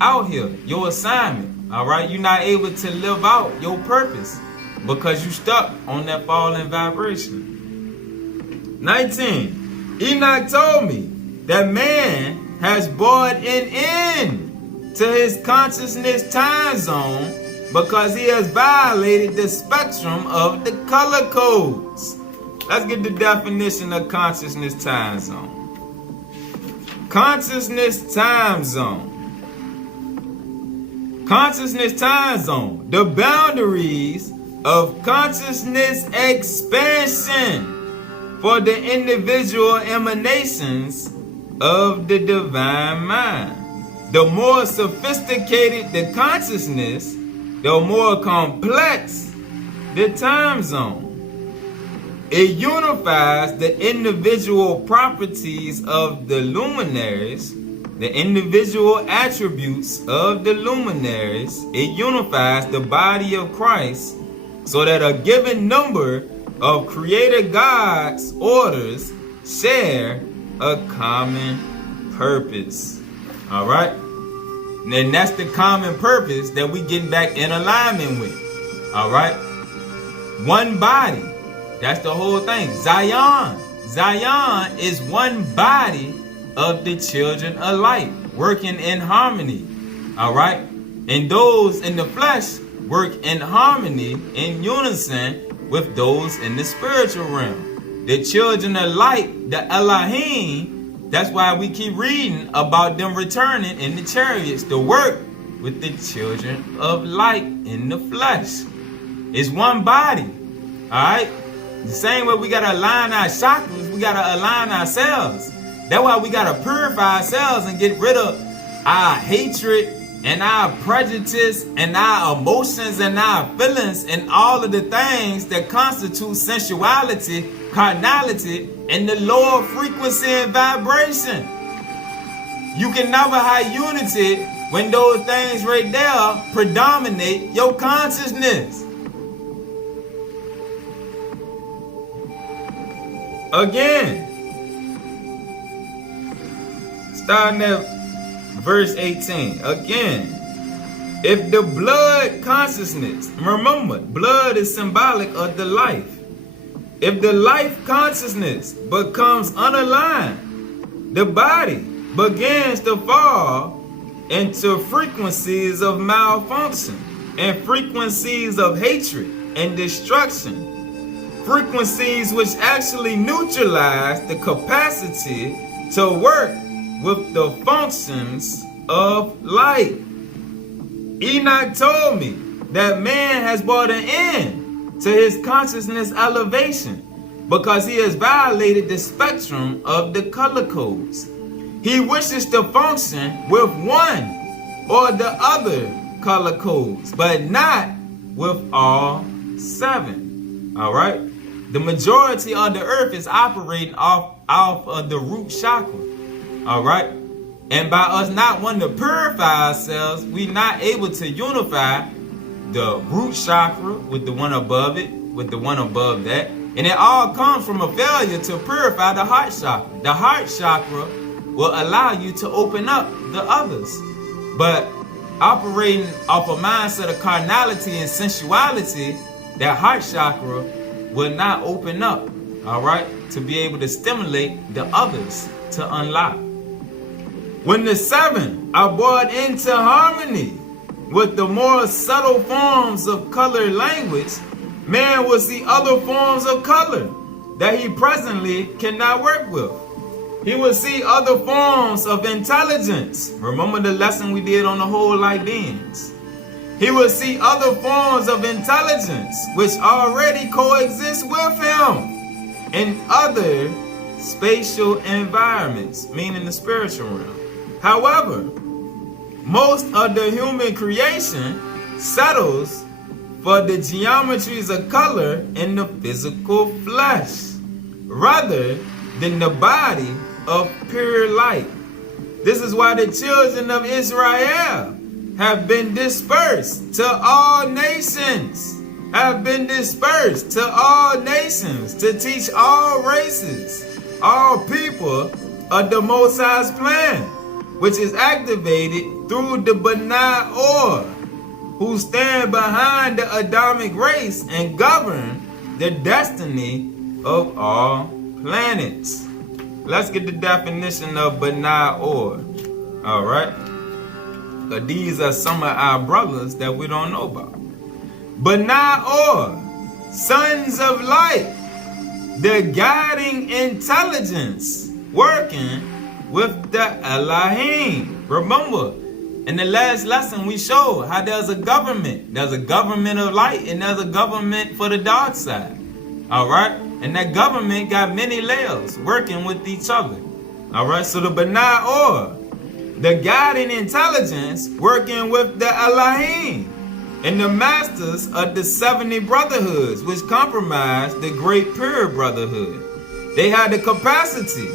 out here, your assignment. All right, you're not able to live out your purpose because you stuck on that falling vibration. 19. Enoch told me that man has brought an end to his consciousness time zone because he has violated the spectrum of the color codes. Let's get the definition of consciousness time zone. Consciousness time zone. Consciousness time zone. The boundaries of consciousness expansion for the individual emanations of the divine mind. The more sophisticated the consciousness, the more complex the time zone. It unifies the individual properties of the luminaries, the individual attributes of the luminaries. It unifies the body of Christ so that a given number of Creator God's orders share a common purpose. All right? And that's the common purpose that we get back in alignment with. All right? One body. That's the whole thing. Zion. Zion is one body of the children of light, working in harmony. All right? And those in the flesh work in harmony, in unison with those in the spiritual realm. The children of light, the Elohim, that's why we keep reading about them returning in the chariots to work with the children of light in the flesh. It's one body. All right? The same way we got to align our chakras, we got to align ourselves. That's why we got to purify ourselves and get rid of our hatred and our prejudice and our emotions and our feelings and all of the things that constitute sensuality, carnality, and the lower frequency and vibration. You can never have unity when those things right there predominate your consciousness. Again, starting at verse 18. Again, if the blood consciousness, remember, blood is symbolic of the life. If the life consciousness becomes unaligned, the body begins to fall into frequencies of malfunction and frequencies of hatred and destruction. Frequencies which actually neutralize the capacity to work with the functions of light. Enoch told me that man has brought an end to his consciousness elevation because he has violated the spectrum of the color codes. He wishes to function with one or the other color codes, but not with all 7. All right? The majority of the earth is operating off of the root chakra. All right? And by us not wanting to purify ourselves, we're not able to unify the root chakra with the one above it, with the one above that. And it all comes from a failure to purify the heart chakra. The heart chakra will allow you to open up the others. But operating off a mindset of carnality and sensuality, that heart chakra will not open up, all right, to be able to stimulate the others to unlock. When the 7 are brought into harmony with the more subtle forms of color language, man will see other forms of color that he presently cannot work with. He will see other forms of intelligence. Remember the lesson we did on the whole light beings. He will see other forms of intelligence which already coexist with him in other spatial environments, meaning the spiritual realm. However, most of the human creation settles for the geometries of color in the physical flesh, rather than the body of pure light. This is why the children of Israel have been dispersed to all nations, to teach all races, all people of the Most High's plan, which is activated through the Benai Or, who stand behind the Adamic race and govern the destiny of all planets. Let's get the definition of Benai Or. All right? But these are some of our brothers that we don't know about. Benai Or, sons of light, the guiding intelligence working with the Elohim. Remember, in the last lesson we showed how there's a government. There's a government of light and there's a government for the dark side. All right? And that government got many layers working with each other. All right? So the Benai Or, the guiding intelligence working with the Elohim and the masters of the 70 brotherhoods, which comprise the great pure brotherhood. They had the capacity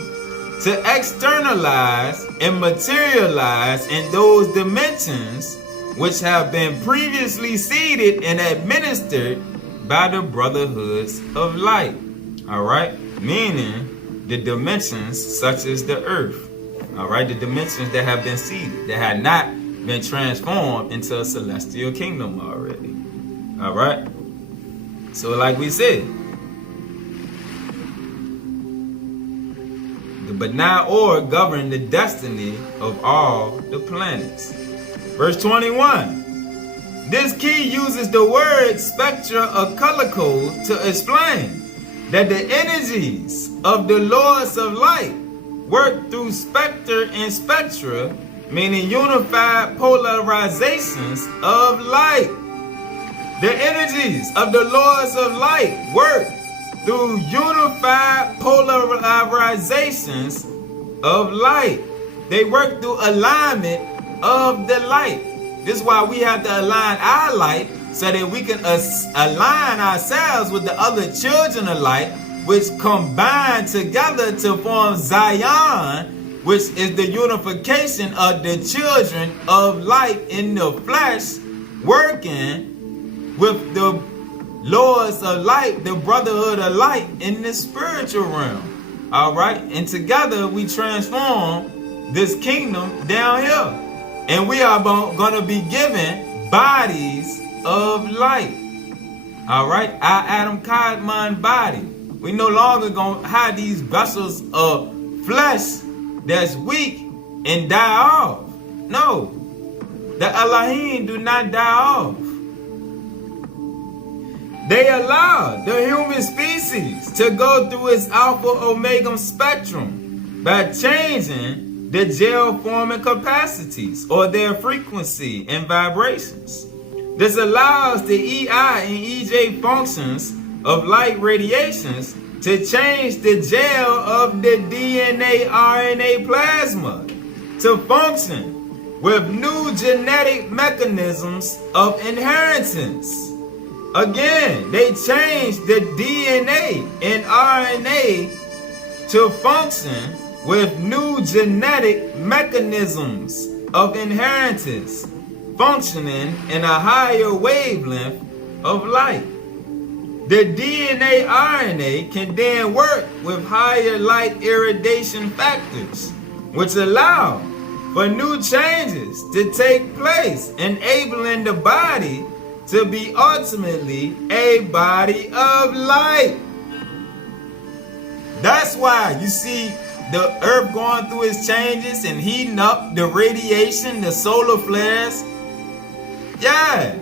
to externalize and materialize in those dimensions which have been previously seeded and administered by the brotherhoods of light. All right? Meaning the dimensions such as the earth. All right? The dimensions that have been seeded, that had not been transformed into a celestial kingdom already. All right? So like we said, the Benai Or govern the destiny of all the planets. Verse 21. This key uses the word spectra of color code to explain that the energies of the lords of light work through spectre and spectra, meaning unified polarizations of light. The energies of the lords of light work through unified polarizations of light. They work through alignment of the light. This is why we have to align our light so that we can align ourselves with the other children of light, which combine together to form Zion, which is the unification of the children of light in the flesh, working with the lords of light, the brotherhood of light in the spiritual realm. All right? And together we transform this kingdom down here. And we are going to be given bodies of light. All right? Our Adam Kadmon body. We no longer going to have these vessels of flesh that's weak and die off. No. The Elohim do not die off. They allow the human species to go through its alpha omega spectrum by changing the gel forming capacities or their frequency and vibrations. This allows the EI and EJ functions of light radiations to change the gel of the DNA RNA plasma to function with new genetic mechanisms of inheritance. Again, they change the DNA and RNA to function with new genetic mechanisms of inheritance, functioning in a higher wavelength of light. The DNA RNA can then work with higher light irradiation factors, which allow for new changes to take place, enabling the body to be ultimately a body of light. That's why you see the earth going through its changes and heating up, the radiation, the solar flares. Yeah,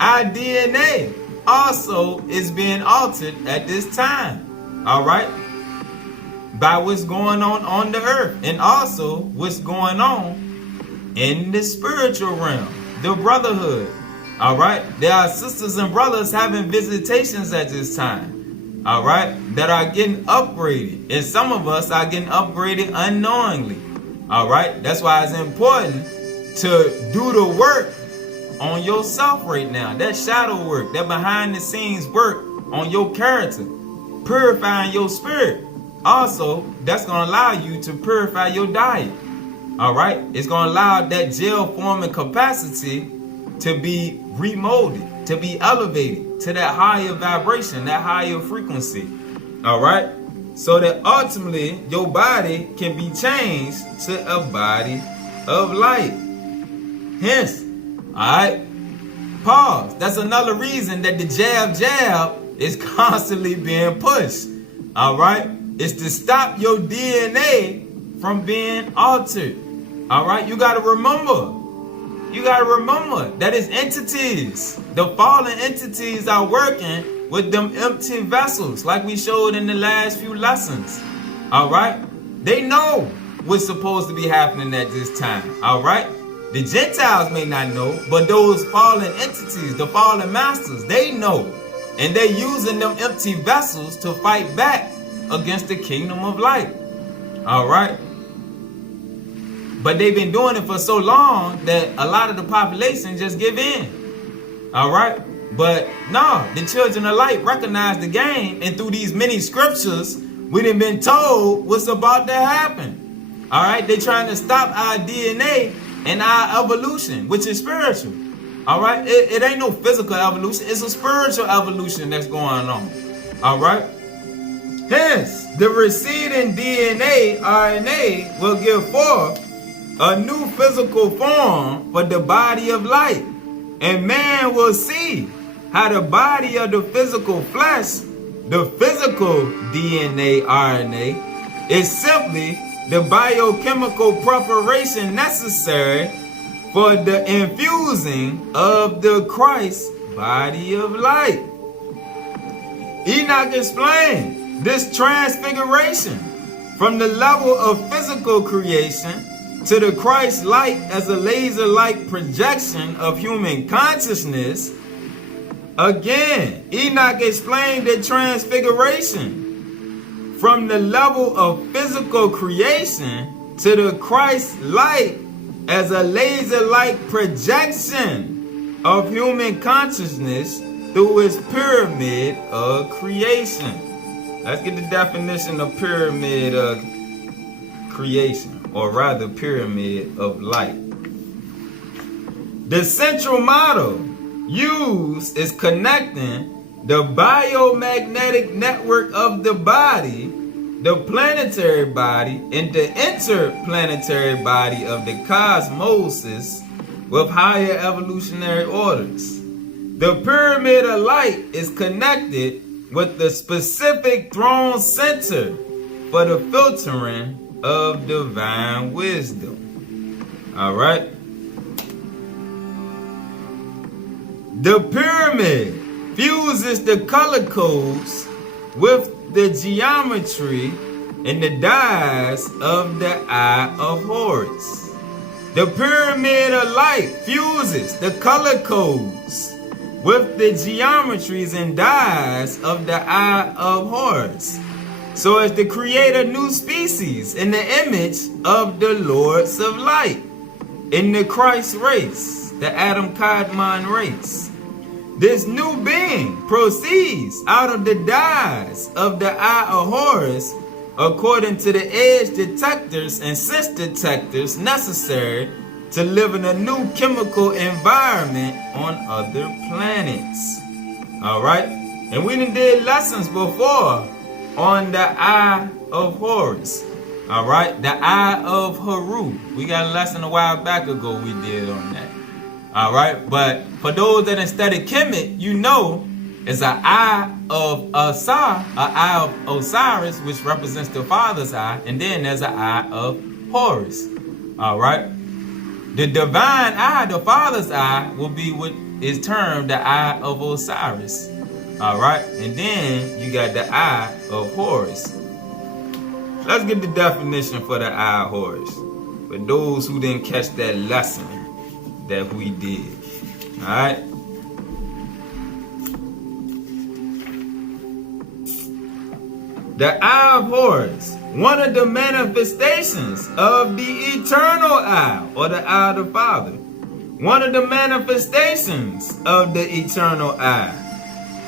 our DNA also is being altered at this time, all right, by what's going on the earth, and also what's going on in the spiritual realm, the brotherhood, all right. There are sisters and brothers having visitations at this time, all right, that are getting upgraded, and some of us are getting upgraded unknowingly, all right. That's why it's important to do the work on yourself right now, that shadow work, that behind the scenes work on your character, purifying your spirit. Also, that's going to allow you to purify your diet, all right. It's going to allow that gel forming capacity to be remolded, to be elevated to that higher vibration, that higher frequency, all right, so that ultimately your body can be changed to a body of light. Hence, alright, pause. That's another reason that the jab is constantly being pushed. Alright? It's to stop your DNA from being altered. Alright? You gotta remember that it's entities. The fallen entities are working with them empty vessels, like we showed in the last few lessons. Alright? They know what's supposed to be happening at this time. Alright? The Gentiles may not know, but those fallen entities, the fallen masters, they know. And they're using them empty vessels to fight back against the kingdom of light. All right? But they've been doing it for so long that a lot of the population just give in. All right? But no, the children of light recognize the game, and through these many scriptures, we done been told what's about to happen. All right? They're trying to stop our DNA and our evolution, which is spiritual. All right, it ain't no physical evolution, it's a spiritual evolution that's going on. All right, hence the receding DNA RNA will give forth a new physical form for the body of light, and man will see how the body of the physical flesh, the physical DNA RNA, is simply the biochemical preparation necessary for the infusing of the Christ body of light. Enoch explained this transfiguration from the level of physical creation to the Christ light as a laser-like projection of human consciousness. Again, Enoch explained the transfiguration from the level of physical creation to the Christ light as a laser-like projection of human consciousness through its pyramid of creation. Let's get the definition of pyramid of creation, or rather pyramid of light. The central model used is connecting the biomagnetic network of the body, the planetary body, and the interplanetary body of the cosmos with higher evolutionary orders. The pyramid of light is connected with the specific throne center for the filtering of divine wisdom. All right. The pyramid fuses the color codes with the geometry and the dyes of the Eye of Horus. The pyramid of light fuses the color codes with the geometries and dyes of the Eye of Horus, so as to create a new species in the image of the Lords of Light, in the Christ race, the Adam Kadmon race. This new being proceeds out of the dyes of the Eye of Horus according to the edge detectors and sense detectors necessary to live in a new chemical environment on other planets. Alright? And we done did lessons before on the Eye of Horus. Alright? The Eye of Horus. We got a lesson a while back ago we did on that. Alright? But for those that study Kemet, you know it's an Eye of Osiris, which represents the Father's eye, and then there's an Eye of Horus. Alright? The divine eye, the Father's eye, will be what is termed the Eye of Osiris. Alright? And then you got the Eye of Horus. Let's get the definition for the Eye of Horus, for those who didn't catch that lesson that we did. Alright? The Eye of Horus, one of the manifestations of the eternal eye, or the Eye of the Father. One of the manifestations of the eternal eye,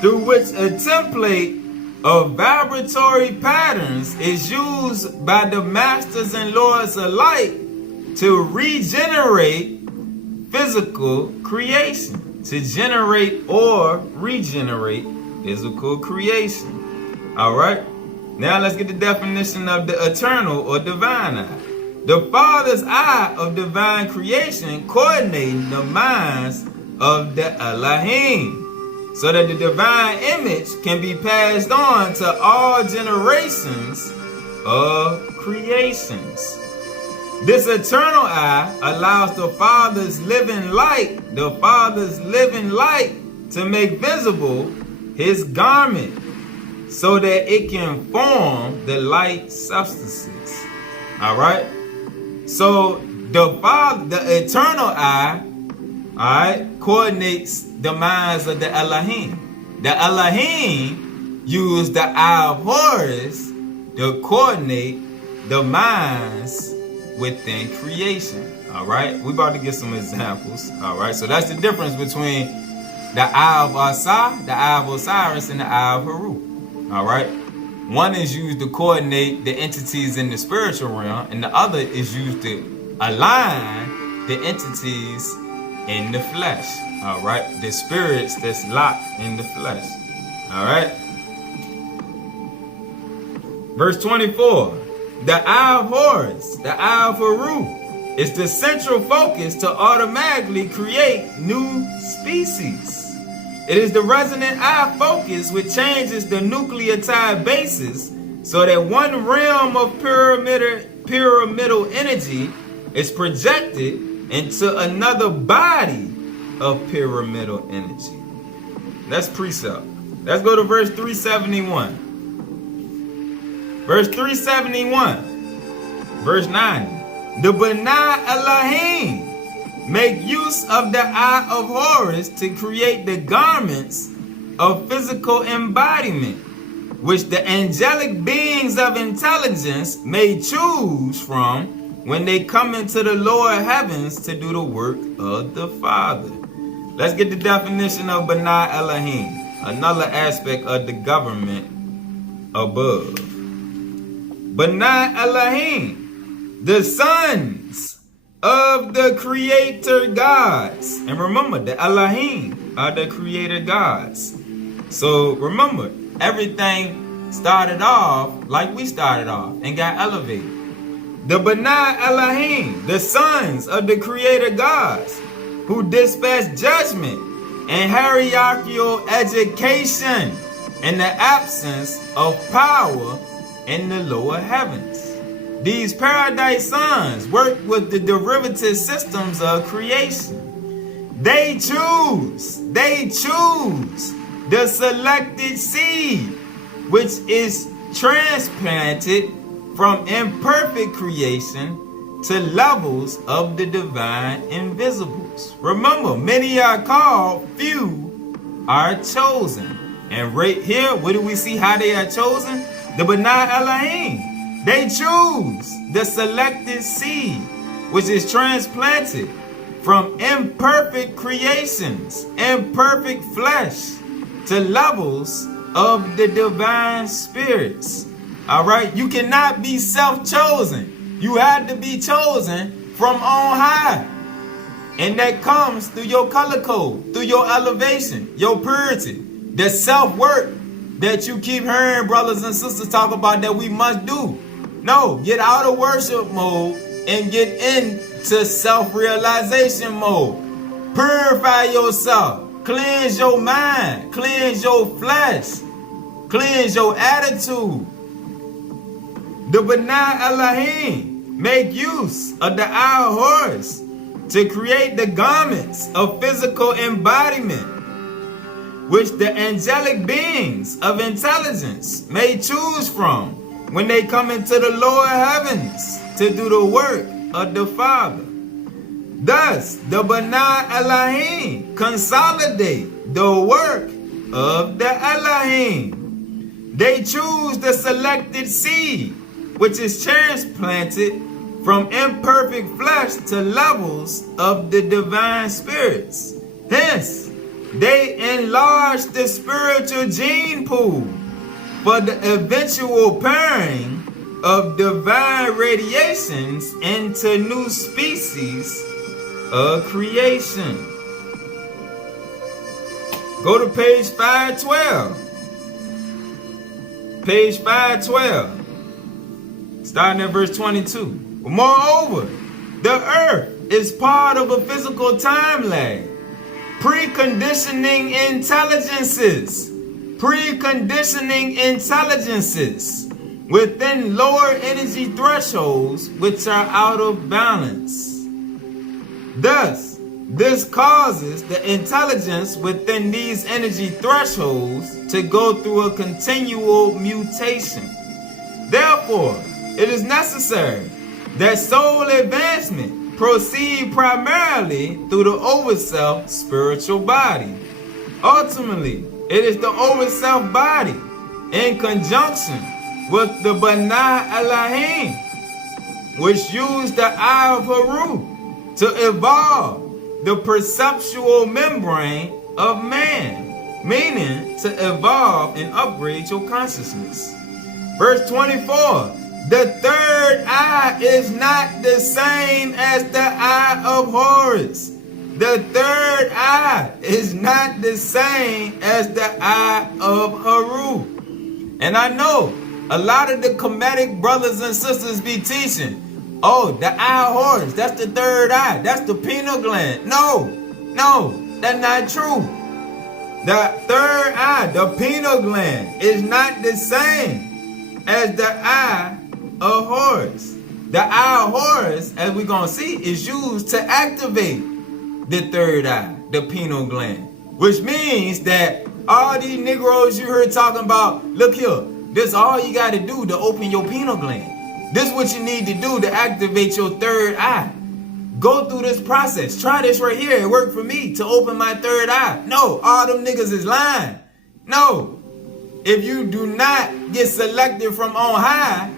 through which a template of vibratory patterns is used by the masters and lords alike to regenerate physical creation, to generate or regenerate physical creation. All right? Now let's get the definition of the eternal or divine eye. The Father's eye of divine creation coordinating the minds of the Elohim, so that the divine image can be passed on to all generations of creations. This eternal eye allows the Father's living light, to make visible his garment, so that it can form the light substances. All right? So the Father, the eternal eye, all right, coordinates the minds of the Elohim. The Elohim use the Eye of Horus to coordinate the minds within creation. All right? We're about to get some examples. All right? So that's the difference between the Eye of Osiris, and the Eye of Horus. All right? One is used to coordinate the entities in the spiritual realm, and the other is used to align the entities in the flesh. All right? The spirits that's locked in the flesh. All right? Verse 24. The Eye of Horus, the Eye of Horus, is the central focus to automatically create new species. It is the resonant eye focus which changes the nucleotide basis so that one realm of pyramidal energy is projected into another body of pyramidal energy. That's precept. Let's go to verse 371. Verse 371. Verse 90. The B'nai Elohim make use of the Eye of Horus to create the garments of physical embodiment, which the angelic beings of intelligence may choose from when they come into the lower heavens to do the work of the Father. Let's get the definition of B'nai Elohim, another aspect of the government above. B'nai Elohim, the sons of the creator gods. And remember, the Elohim are the creator gods. So remember, everything started off like we started off and got elevated. The B'nai Elohim, the sons of the creator gods, who dispatch judgment and hierarchical education in the absence of power in the lower heavens. These paradise sons work with the derivative systems of creation. They choose the selected seed, which is transplanted from imperfect creation to levels of the divine invisibles. Remember, many are called, few are chosen. And right here, what do we see how they are chosen? The Benai Elohim. They choose the selected seed, which is transplanted from imperfect creations, imperfect flesh, to levels of the divine spirits. All right? You cannot be self-chosen. You have to be chosen from on high. And that comes through your color code, through your elevation, your purity, the self-work that you keep hearing brothers and sisters talk about that we must do. No, get out of worship mode and get into self-realization mode. Purify yourself. Cleanse your mind. Cleanse your flesh. Cleanse your attitude. The Benai Elohim make use of the Eye of Horus to create the garments of physical embodiment, which the angelic beings of intelligence may choose from when they come into the lower heavens to do the work of the Father. Thus, the Benai Elohim consolidate the work of the Elohim. They choose the selected seed, which is transplanted from imperfect flesh to levels of the divine spirits. Hence, they enlarge the spiritual gene pool for the eventual pairing of divine radiations into new species of creation. Go to page 512. Page 512. Starting at verse 22. Moreover, the earth is part of a physical time lag. Preconditioning intelligences within lower energy thresholds which are out of balance. Thus, this causes the intelligence within these energy thresholds to go through a continual mutation. Therefore, it is necessary that soul advancement proceed primarily through the overself spiritual body. Ultimately, it is the overself body in conjunction with the Benai Elohim, which use the Eye of Horus to evolve the perceptual membrane of man, meaning to evolve and upgrade your consciousness. Verse 24, the third eye is not the same as the Eye of Horus. The third eye is not the same as the Eye of Horus. And I know a lot of the Kemetic brothers and sisters be teaching, oh, the Eye of Horus, that's the third eye, that's the pineal gland. No, that's not true. The third eye, the pineal gland, is not the same as the Eye of Horus. The Eye of Horus, as we're going to see, is used to activate the third eye, the pineal gland. Which means that all these Negroes you heard talking about, look here, this all you got to do to open your pineal gland. This is what you need to do to activate your third eye. Go through this process. Try this right here. It worked for me to open my third eye. No, all them niggas is lying. No. If you do not get selected from on high,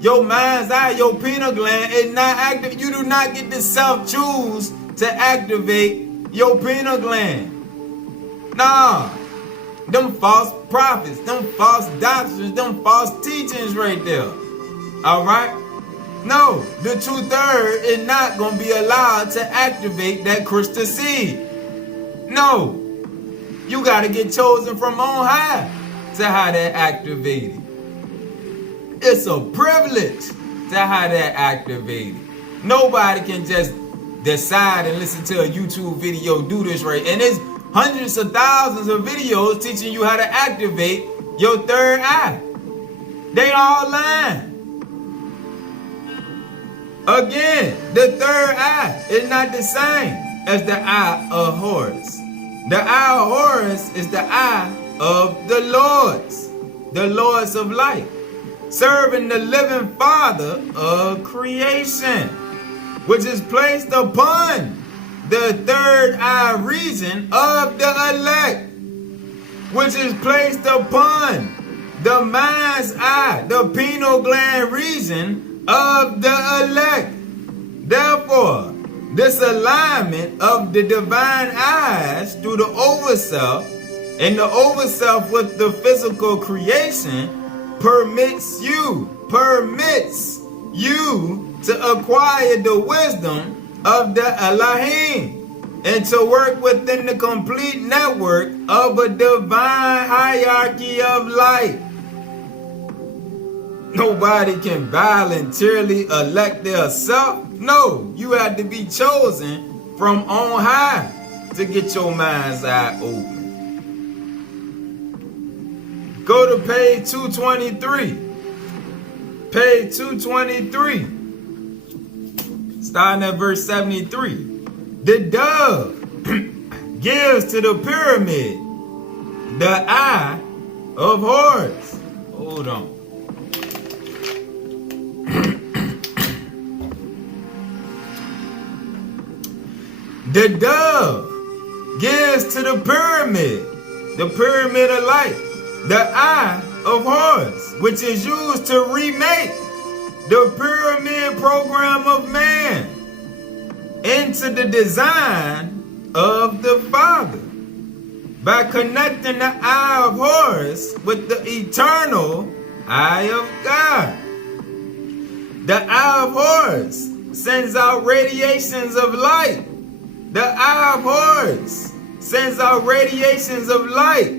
your mind's eye, your pineal gland is not active. You do not get to self-choose to activate your pineal gland. Nah. Them false prophets, them false doctrines, them false teachings right there. Alright? No, the true third is not going to be allowed to activate that crystal seed. No. You got to get chosen from on high to have that activated. It's a privilege to have that activated. Nobody can just decide and listen to a YouTube video, do this right. And there's hundreds of thousands of videos teaching you how to activate your third eye. They all lying. Again, the third eye is not the same as the Eye of Horus. The Eye of Horus is the eye of the Lords of light, serving the living Father of creation. which is placed upon the third eye region of the elect, which is placed upon the mind's eye, the pineal gland region of the elect. Therefore, this alignment of the divine eyes through the overself and the overself with the physical creation permits you to acquire the wisdom of the Elohim and to work within the complete network of a divine hierarchy of light. Nobody can voluntarily elect their self. No, you have to be chosen from on high to get your mind's eye open. Go to page 223. Page 223. Starting at verse 73. The dove gives to the pyramid the Eye of Horus. Hold on. The dove gives to the pyramid of light, the Eye of Horus, which is used to remake the pyramid program of man into the design of the Father by connecting the Eye of Horus with the eternal Eye of God. The Eye of Horus sends out radiations of light. The Eye of Horus sends out radiations of light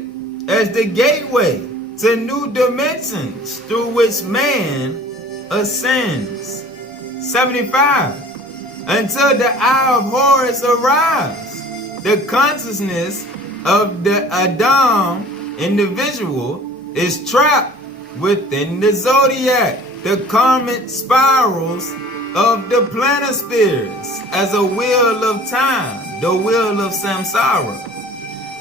as the gateway to new dimensions through which man ascends. 75. Until the Eye of Horus arrives, the consciousness of the Adam individual is trapped within the zodiac, the karmic spirals of the planispheres, as a wheel of time, the wheel of samsara.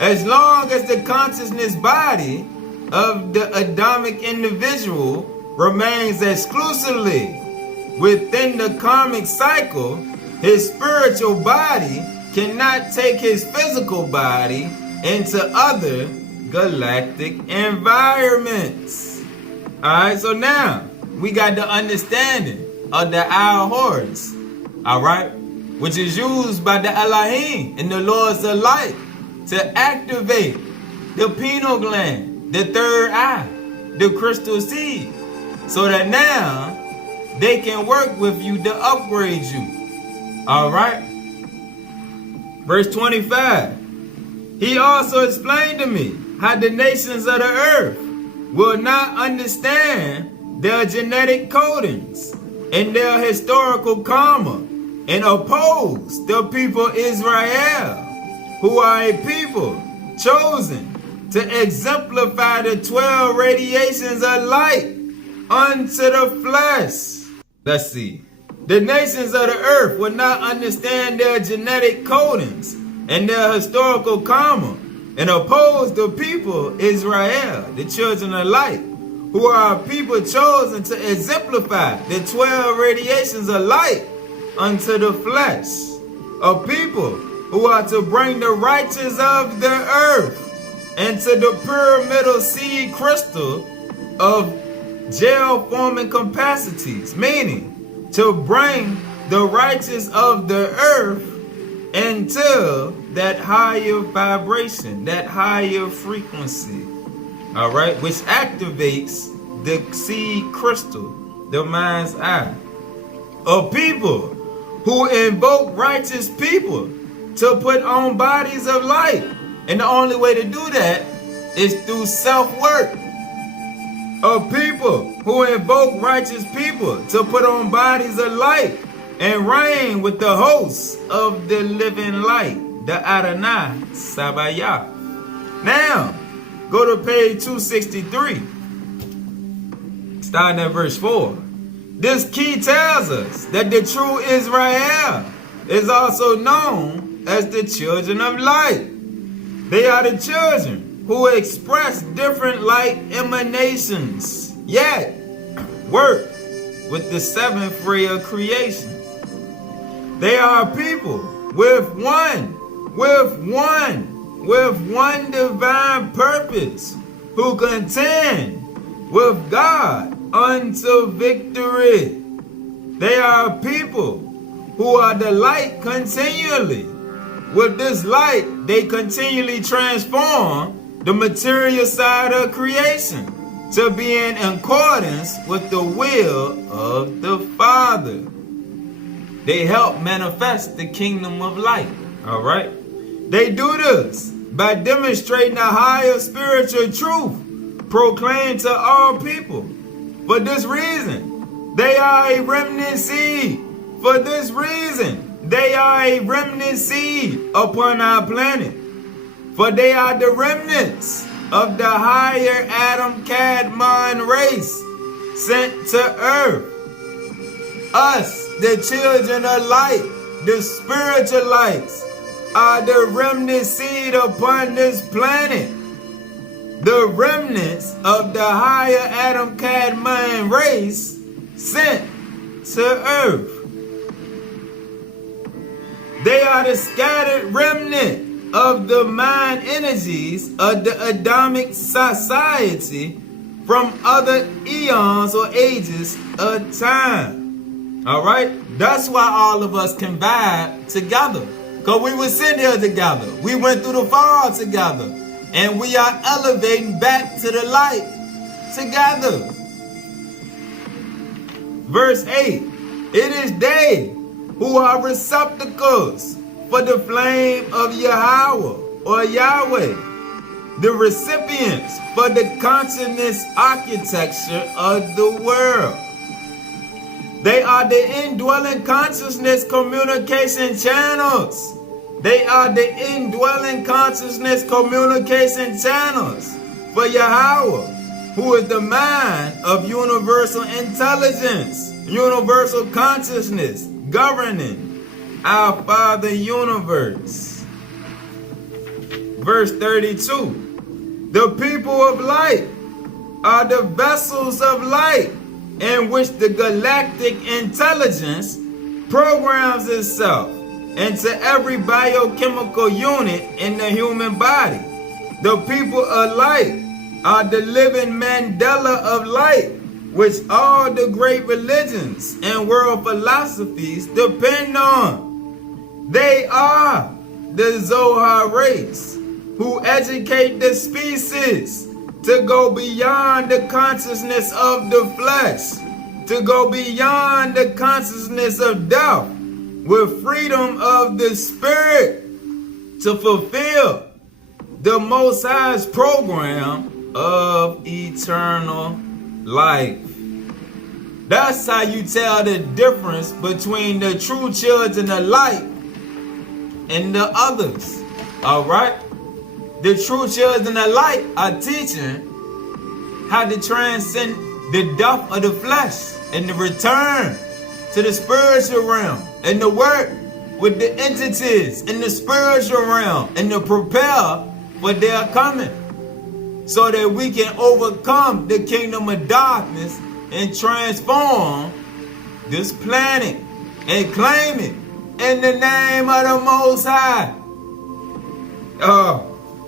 As long as the consciousness body of the Adamic individual remains exclusively within the karmic cycle, his spiritual body cannot take his physical body into other galactic environments. Alright, so now we got the understanding of the Eye of Horus, alright, which is used by the Elohim and the Lords of Light to activate the pineal gland, the third eye, the crystal seed, so that now they can work with you to upgrade you. Alright? Verse 25. He also explained to me how the nations of the earth will not understand their genetic codings and their historical karma and oppose the people Israel, who are a people chosen to exemplify the 12 radiations of light unto the flesh. Let's see. The nations of the earth will not understand their genetic codings and their historical karma and oppose the people Israel, the children of light, who are a people chosen to exemplify the 12 radiations of light unto the flesh, a people who are to bring the righteous of the earth into the pyramidal seed crystal of gel-forming capacities, meaning to bring the righteous of the earth into that higher vibration, that higher frequency, all right, which activates the seed crystal, the mind's eye. A people who invoke righteous people to put on bodies of light. And the only way to do that is through self-work. A people who invoke righteous people to put on bodies of light and reign with the hosts of the living light, the Adonai Sabayah. Now, go to page 263, starting at verse 4. This key tells us that the true Israel is also known as the children of light. They are the children who express different light emanations, yet work with the seventh ray of creation. They are people with one divine purpose, who contend with God unto victory. They are people who are the light continually. With this light, they continually transform the material side of creation to be in accordance with the will of the Father. They help manifest the kingdom of light. All right? They do this by demonstrating a higher spiritual truth proclaimed to all people. For this reason, they are a remnant seed. For this reason, they are a remnant seed upon our planet. For they are the remnants of the higher Adam Cadmon race sent to earth. Us, the children of light, the spiritual lights, are the remnant seed upon this planet. The remnants of the higher Adam Cadmon race sent to earth. They are the scattered remnant of the mind energies of the Adamic society from other eons or ages of time. All right? That's why all of us can vibe together. Because we were sitting here together. We went through the fall together. And we are elevating back to the light together. Verse 8. It is they who are receptacles for the flame of Yahweh or Yahweh, the recipients for the consciousness architecture of the world. They are the indwelling consciousness communication channels. They are the indwelling consciousness communication channels for Yahweh, who is the mind of universal intelligence, universal consciousness, governing our Father universe. Verse 32. The people of light are the vessels of light in which the galactic intelligence programs itself into every biochemical unit in the human body. The people of light are the living mandala of light, which all the great religions and world philosophies depend on. They are the Zohar race, who educate the species to go beyond the consciousness of the flesh, to go beyond the consciousness of death, with freedom of the spirit, to fulfill the Most High's program of eternal life. That's how you tell the difference between the true children of light and the others. All right? The true children of light are teaching how to transcend the death of the flesh and the return to the spiritual realm and to work with the entities in the spiritual realm and to prepare for their coming, so that we can overcome the kingdom of darkness and transform this planet and claim it in the name of the Most High.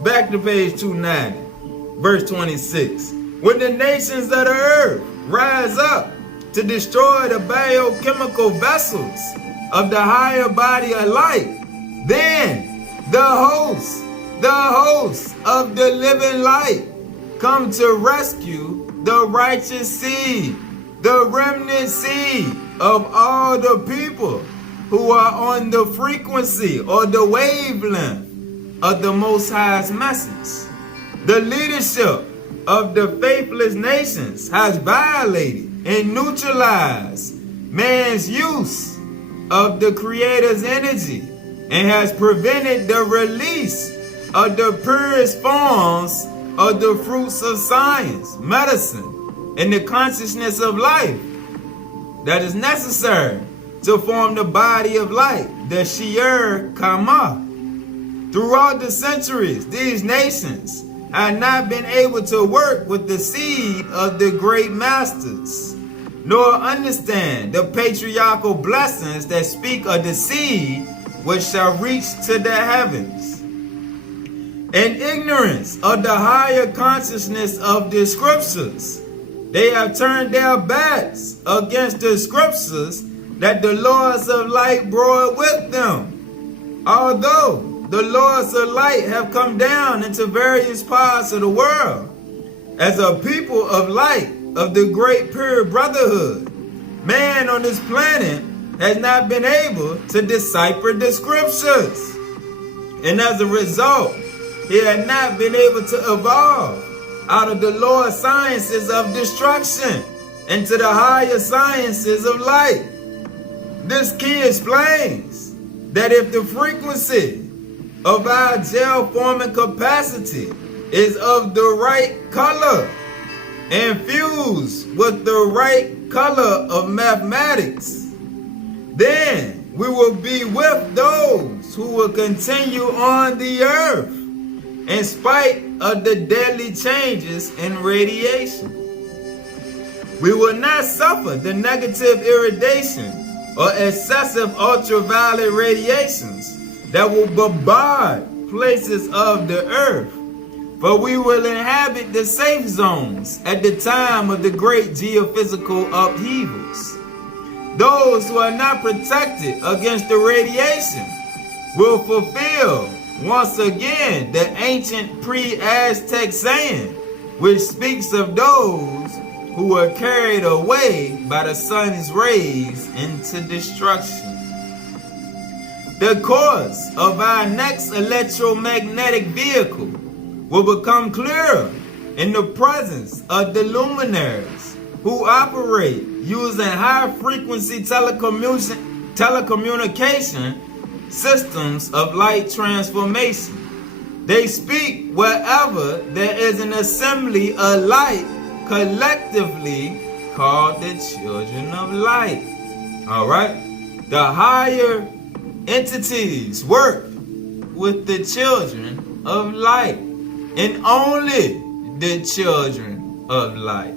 Back to page 290, verse 26. When the nations of the earth rise up to destroy the biochemical vessels of the higher body of light, then the hosts of the living light come to rescue the righteous seed, the remnant seed of all the people who are on the frequency or the wavelength of the Most High's message. The leadership of the faithless nations has violated and neutralized man's use of the Creator's energy and has prevented the release of the purest forms of the fruits of science, medicine, and the consciousness of life that is necessary to form the body of light, the Shiur Kama. Throughout the centuries, these nations have not been able to work with the seed of the great masters. nor understand the patriarchal blessings that speak of the seed which shall reach to the heavens. In ignorance of the higher consciousness of the scriptures, they have turned their backs against the scriptures that the Lords of Light brought with them. Although the Lords of Light have come down into various parts of the world as a people of light of the great pure brotherhood, man on this planet has not been able to decipher the scriptures. And as a result, he had not been able to evolve out of the lower sciences of destruction into the higher sciences of light. This key explains that if the frequency of our gel forming capacity is of the right color and fused with the right color of mathematics, then we will be with those who will continue on the earth in spite of the deadly changes in radiation. We will not suffer the negative irradiation or excessive ultraviolet radiations that will bombard places of the earth, but we will inhabit the safe zones at the time of the great geophysical upheavals. Those who are not protected against the radiation will fulfill once again the ancient pre-Aztec saying, which speaks of those who were carried away by the sun's rays into destruction. The course of our next electromagnetic vehicle will become clearer in the presence of the luminaries who operate using high-frequency telecommunication systems of light transformation. They speak wherever there is an assembly of light, collectively called the children of light. All right? The higher entities work with the children of light, and only the children of light.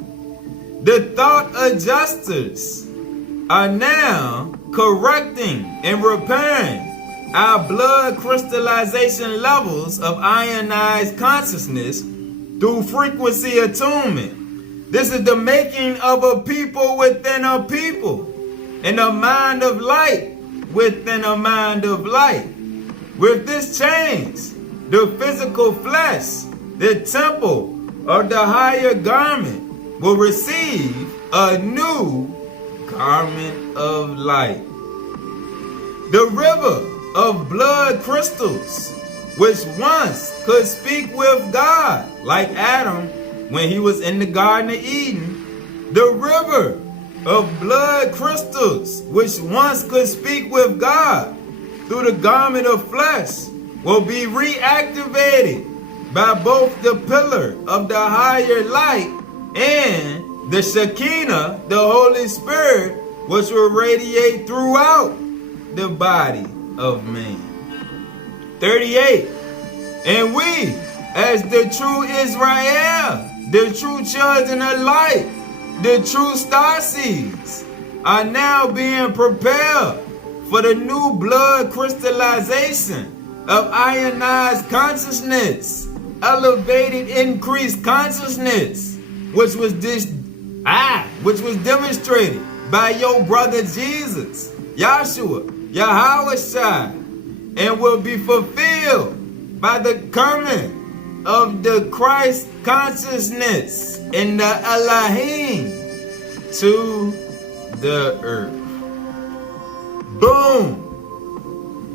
The thought adjusters are now correcting and repairing our blood crystallization levels of ionized consciousness through frequency attunement. This is the making of a people within a people, and a mind of light within a mind of light. With this change, the physical flesh, the temple of the higher garment, will receive a new garment of light. The river of blood crystals, which once could speak with God, like Adam when he was in the Garden of Eden, the river of blood crystals, which once could speak with God through the garment of flesh, will be reactivated by both the pillar of the higher light and the Shekinah, the Holy Spirit, which will radiate throughout the body of man. 38. And we, as the true Israel, the true children of light, the true starseeds, are now being prepared for the new blood crystallization of ionized consciousness, elevated increased consciousness, which was demonstrated by your brother Jesus, Yahshua, Yahushua, and will be fulfilled by the coming of the Christ consciousness in the Elohim to the earth. Boom!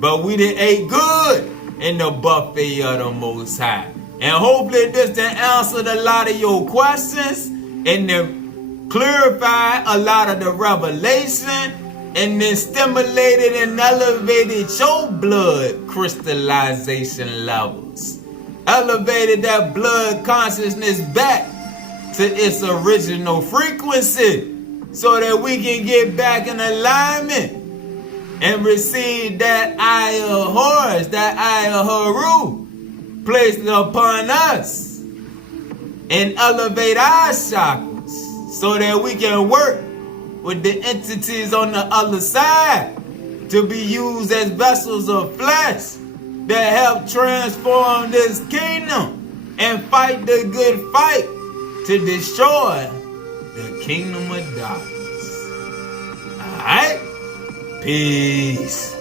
But we done ate good in the buffet of the Most High. And hopefully this done answered a lot of your questions and then clarify a lot of the revelation and then stimulated and elevated your blood crystallization levels. Elevated that blood consciousness back to its original frequency so that we can get back in alignment and receive that Eye of Horus, that Eye of Horus placed upon us and elevate our chakras so that we can work with the entities on the other side to be used as vessels of flesh that help transform this kingdom and fight the good fight to destroy the kingdom of darkness. Alright? Peace.